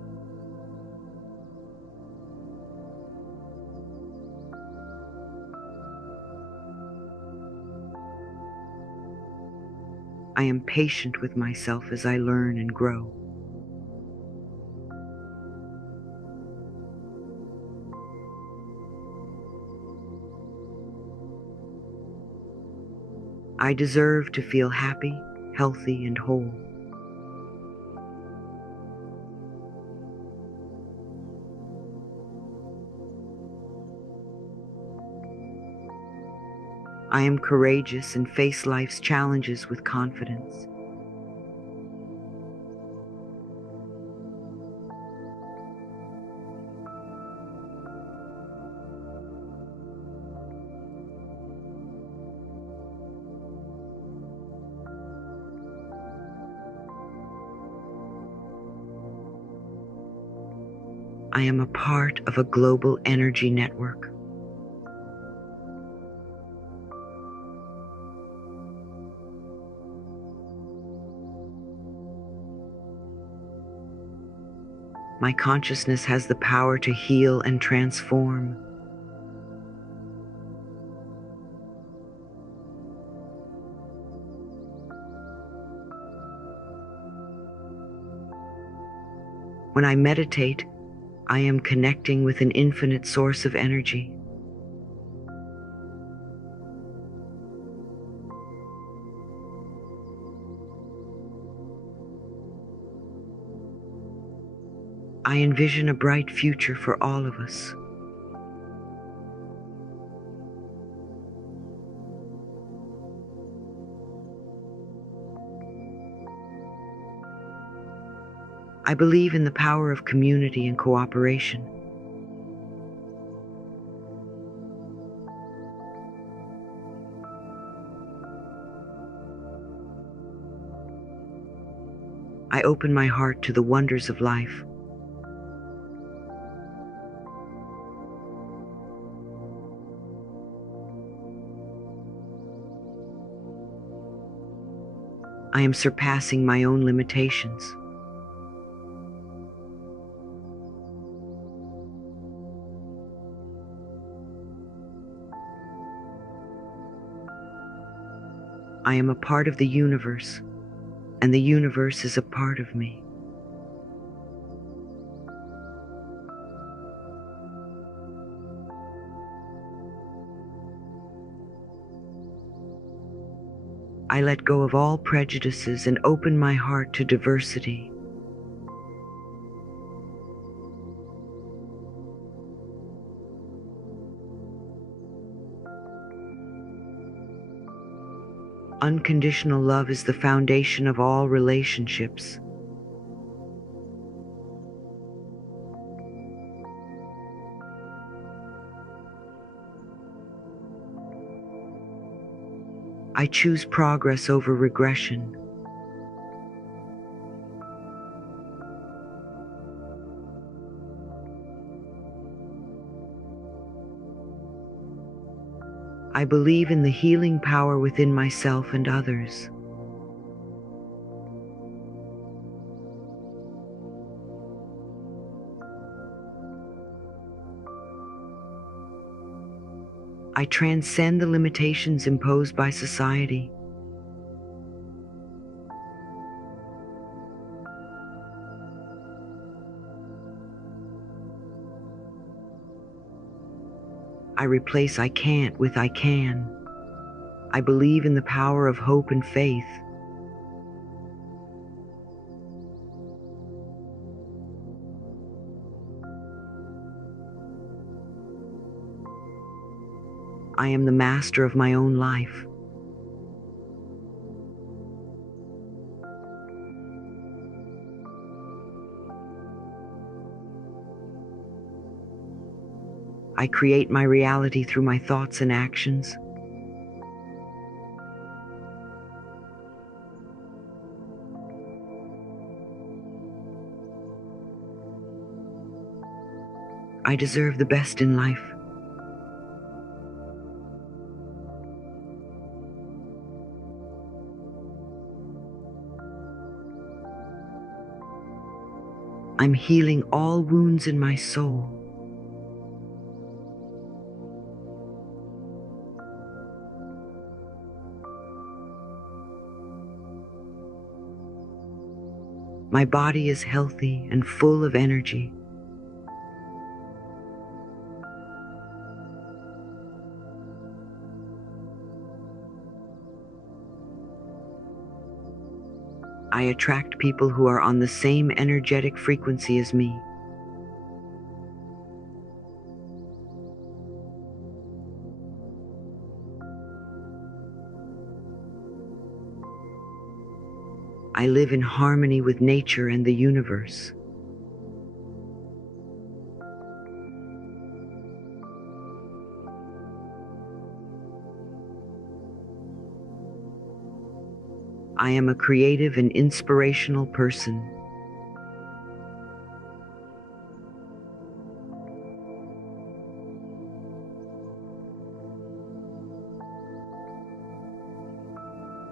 I am patient with myself as I learn and grow. I deserve to feel happy, healthy, and whole. I am courageous and face life's challenges with confidence. I am a part of a global energy network. My consciousness has the power to heal and transform. When I meditate, I am connecting with an infinite source of energy. I envision a bright future for all of us. I believe in the power of community and cooperation. I open my heart to the wonders of life. I am surpassing my own limitations. I am a part of the universe, and the universe is a part of me. I let go of all prejudices and open my heart to diversity. Unconditional love is the foundation of all relationships. I choose progress over regression. I believe in the healing power within myself and others. I transcend the limitations imposed by society. I replace I can't with I can. I believe in the power of hope and faith. I am the master of my own life. I create my reality through my thoughts and actions. I deserve the best in life. I'm healing all wounds in my soul. My body is healthy and full of energy. I attract people who are on the same energetic frequency as me. I live in harmony with nature and the universe. I am a creative and inspirational person.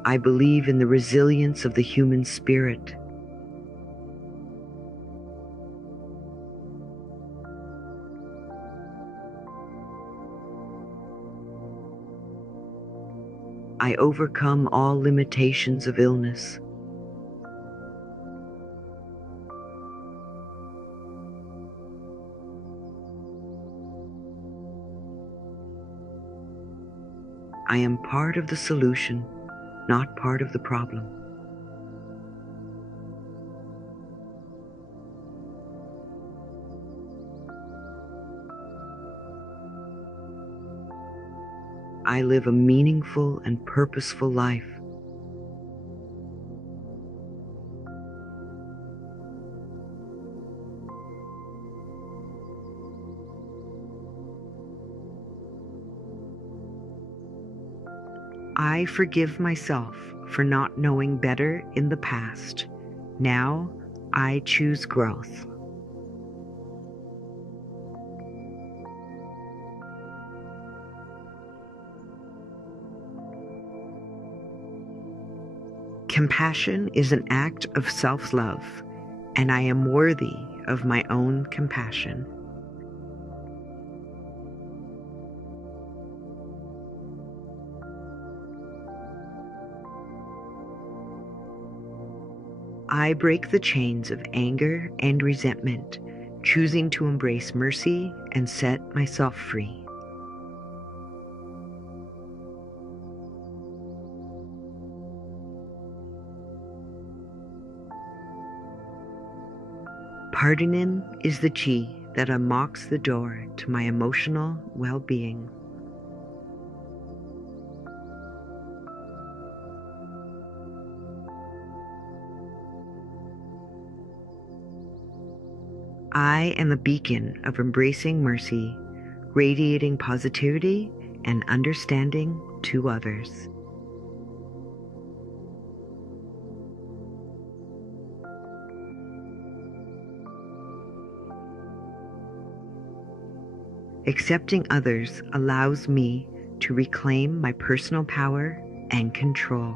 I believe in the resilience of the human spirit. I overcome all limitations of illness. I am part of the solution, not part of the problem. I live a meaningful and purposeful life. I forgive myself for not knowing better in the past. Now I choose growth. Compassion is an act of self-love, and I am worthy of my own compassion. I break the chains of anger and resentment, choosing to embrace mercy and set myself free. Pardoning is the key that unlocks the door to my emotional well-being. I am a beacon of embracing mercy, radiating positivity and understanding to others. Accepting others allows me to reclaim my personal power and control.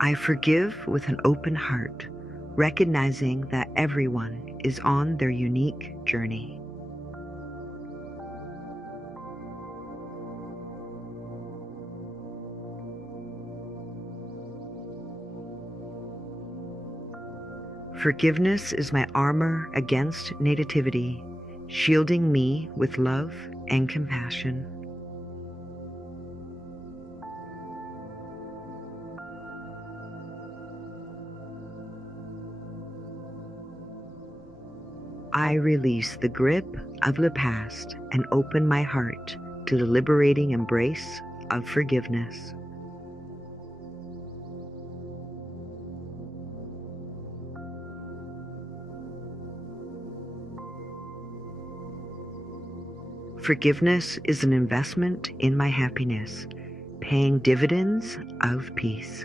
I forgive with an open heart, recognizing that everyone is on their unique journey. Forgiveness is my armor against negativity, shielding me with love and compassion. I release the grip of the past and open my heart to the liberating embrace of forgiveness. Forgiveness is an investment in my happiness, paying dividends of peace.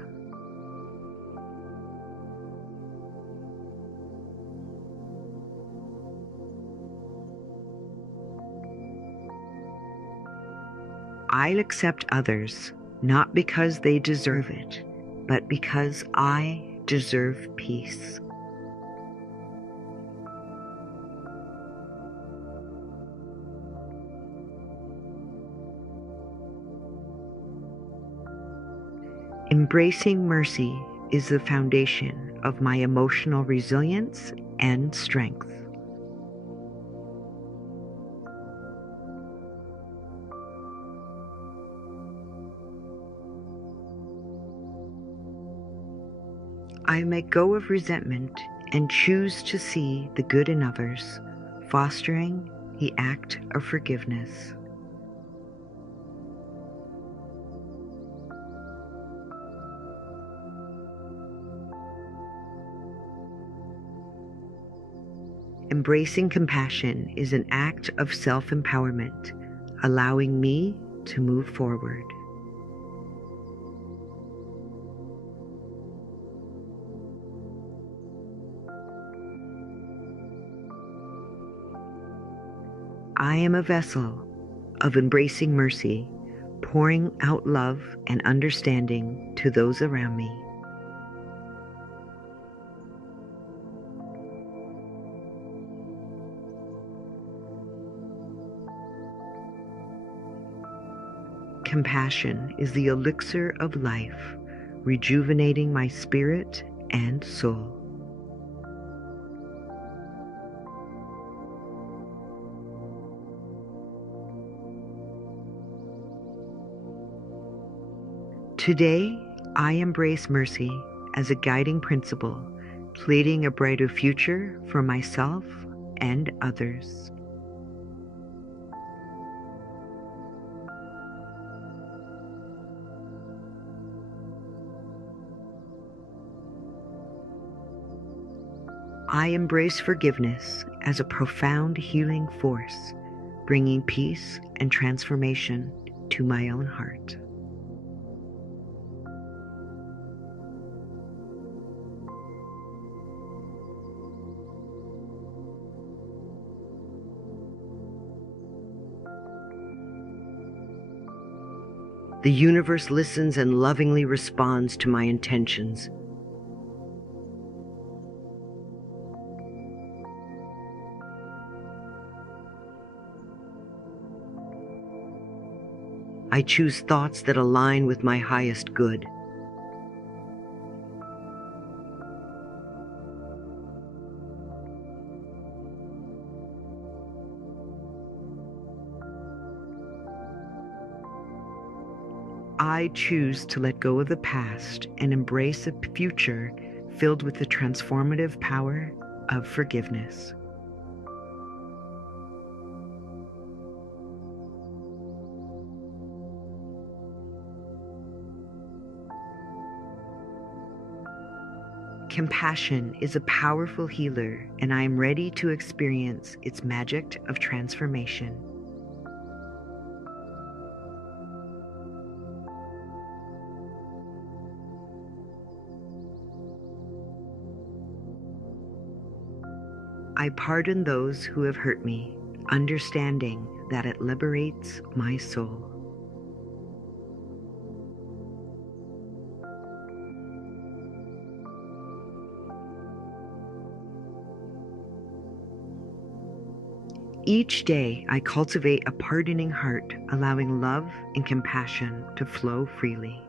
I'll accept others, not because they deserve it, but because I deserve peace. Embracing mercy is the foundation of my emotional resilience and strength. I may go of resentment and choose to see the good in others, fostering the act of forgiveness. Embracing compassion is an act of self-empowerment, allowing me to move forward. I am a vessel of embracing mercy, pouring out love and understanding to those around me. Compassion is the elixir of life, rejuvenating my spirit and soul. Today, I embrace mercy as a guiding principle, creating a brighter future for myself and others. I embrace forgiveness as a profound healing force, bringing peace and transformation to my own heart. The universe listens and lovingly responds to my intentions. I choose thoughts that align with my highest good. I choose to let go of the past and embrace a future filled with the transformative power of forgiveness. Compassion is a powerful healer, and I am ready to experience its magic of transformation. I pardon those who have hurt me, understanding that it liberates my soul. Each day, I cultivate a pardoning heart, allowing love and compassion to flow freely.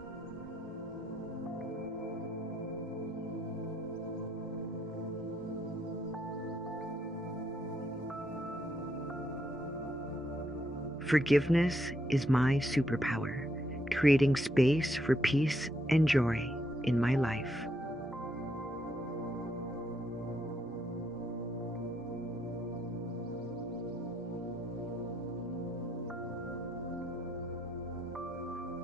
Forgiveness is my superpower, creating space for peace and joy in my life.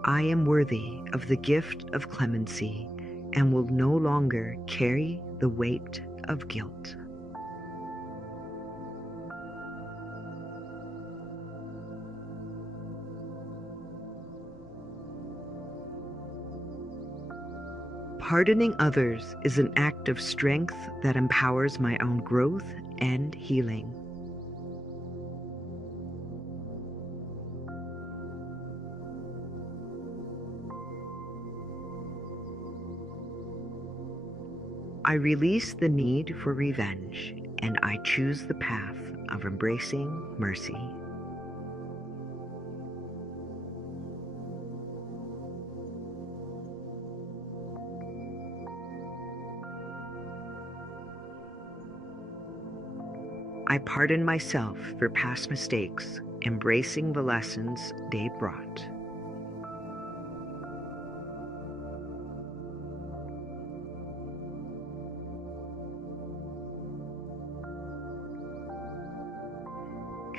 I am worthy of the gift of clemency and will no longer carry the weight of guilt. Pardoning others is an act of strength that empowers my own growth and healing. I release the need for revenge, and I choose the path of embracing mercy. I pardon myself for past mistakes, embracing the lessons they brought.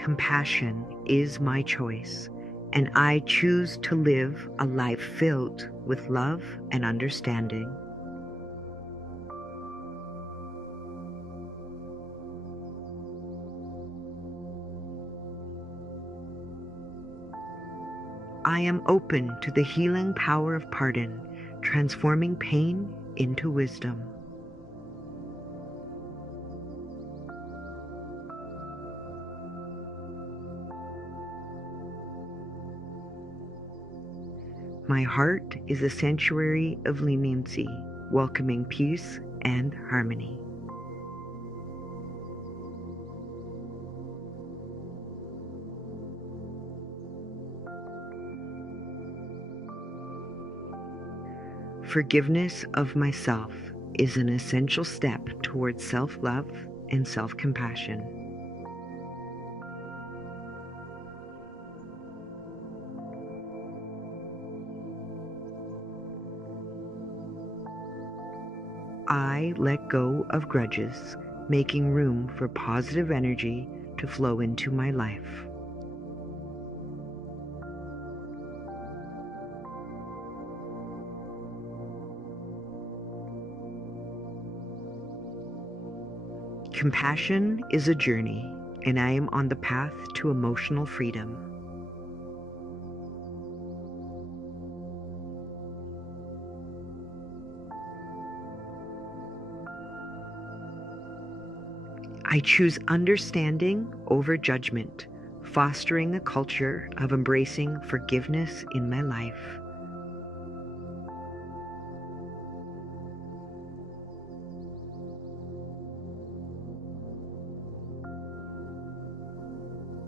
Compassion is my choice, and I choose to live a life filled with love and understanding. I am open to the healing power of pardon, transforming pain into wisdom. My heart is a sanctuary of leniency, welcoming peace and harmony. Forgiveness of myself is an essential step towards self-love and self-compassion. I let go of grudges, making room for positive energy to flow into my life. Compassion is a journey, and I am on the path to emotional freedom. I choose understanding over judgment, fostering a culture of embracing forgiveness in my life.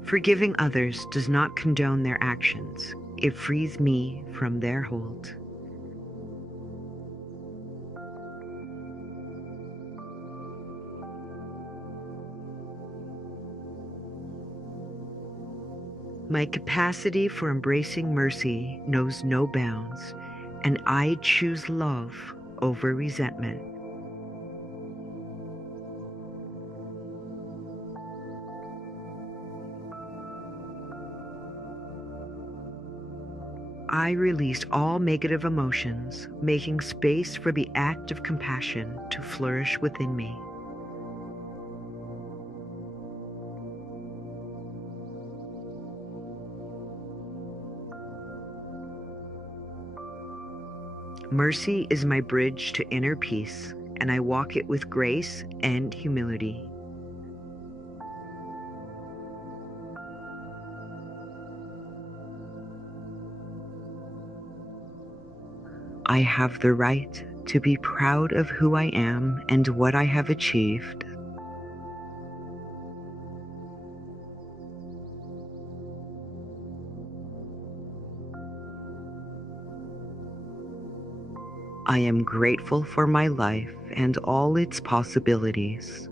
Forgiving others does not condone their actions. It frees me from their hold. My capacity for embracing mercy knows no bounds, and I choose love over resentment. I release all negative emotions, making space for the act of compassion to flourish within me. Mercy is my bridge to inner peace, and I walk it with grace and humility. I have the right to be proud of who I am and what I have achieved. I am grateful for my life and all its possibilities.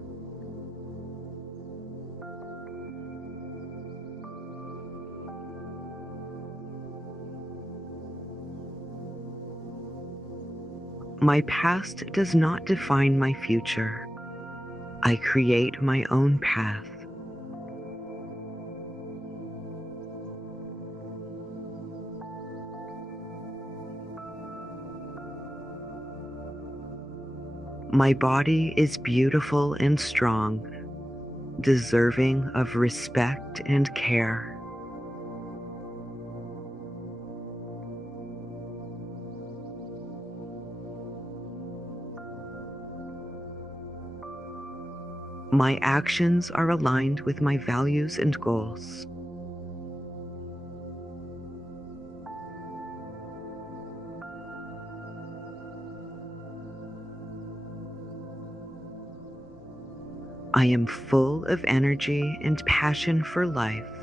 My past does not define my future. I create my own path. My body is beautiful and strong, deserving of respect and care. My actions are aligned with my values and goals. I am full of energy and passion for life.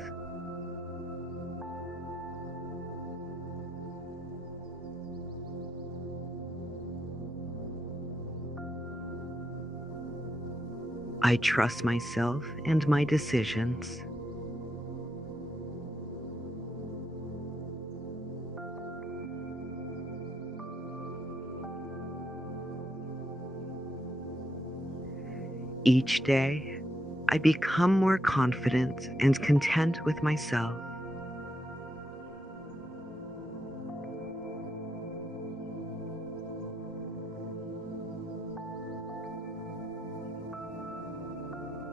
I trust myself and my decisions. Each day, I become more confident and content with myself.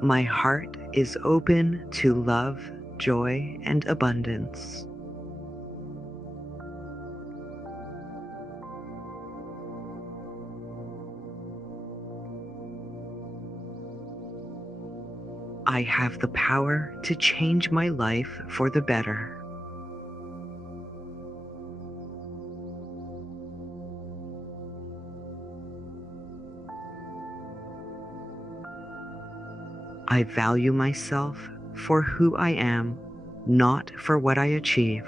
My heart is open to love, joy, and abundance. I have the power to change my life for the better. I value myself for who I am, not for what I achieve.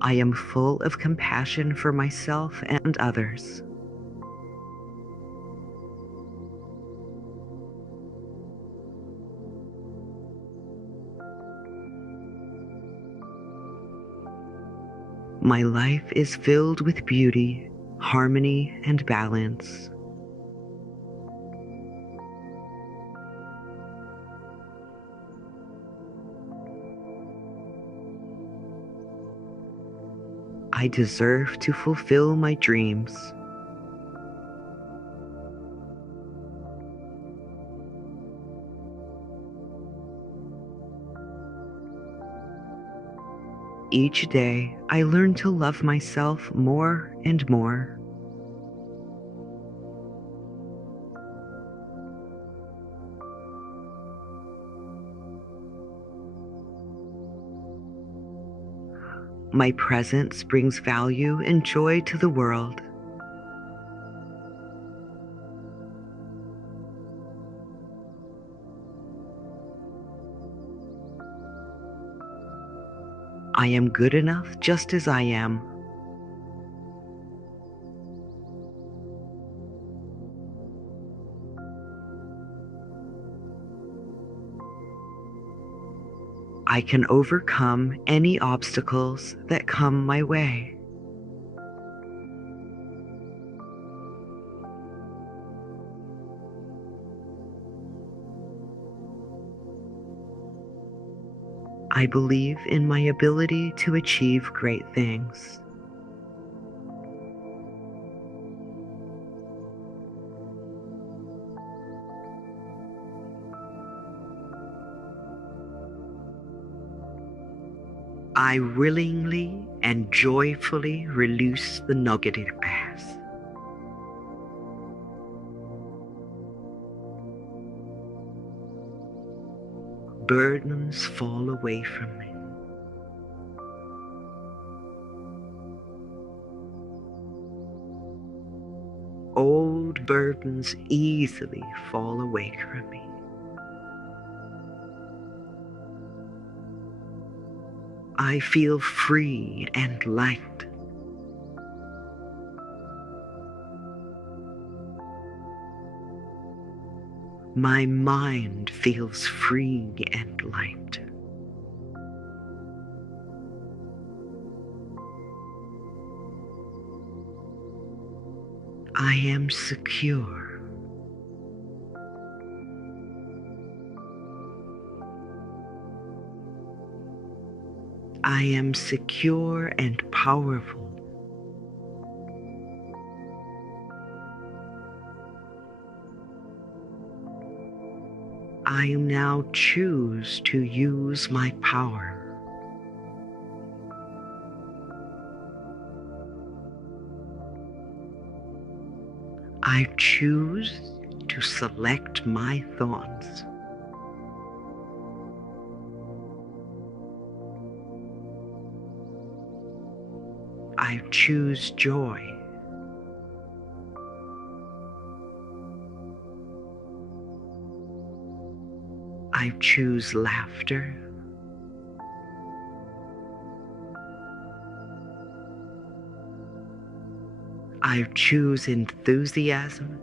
I am full of compassion for myself and others. My life is filled with beauty, harmony, and balance. I deserve to fulfill my dreams. Each day, I learn to love myself more and more. My presence brings value and joy to the world. I am good enough just as I am. I can overcome any obstacles that come my way. I believe in my ability to achieve great things. I willingly and joyfully release the negative past. Burdens fall away from me. Old burdens easily fall away from me. I feel free and light. My mind feels free and light. I am secure. I am secure and powerful. I now choose to use my power. I choose to select my thoughts. I choose joy. I choose laughter. I choose enthusiasm.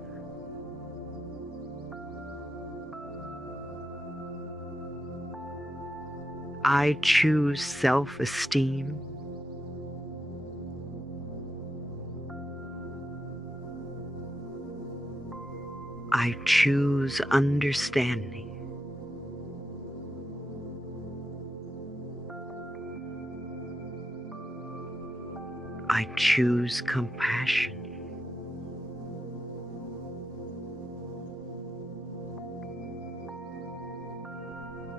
I choose self-esteem. I choose understanding. I choose compassion.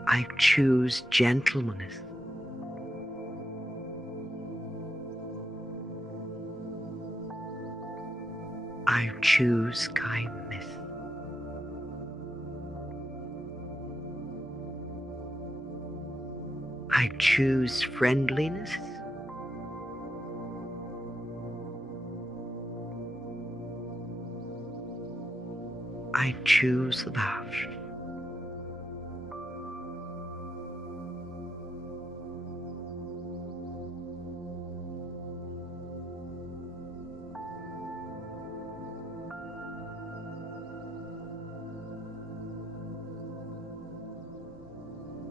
I choose gentleness. I choose kindness. I choose friendliness. I choose love.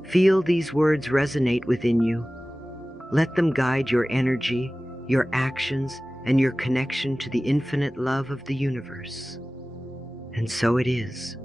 Feel these words resonate within you. Let them guide your energy, your actions, and your connection to the infinite love of the universe. And so it is.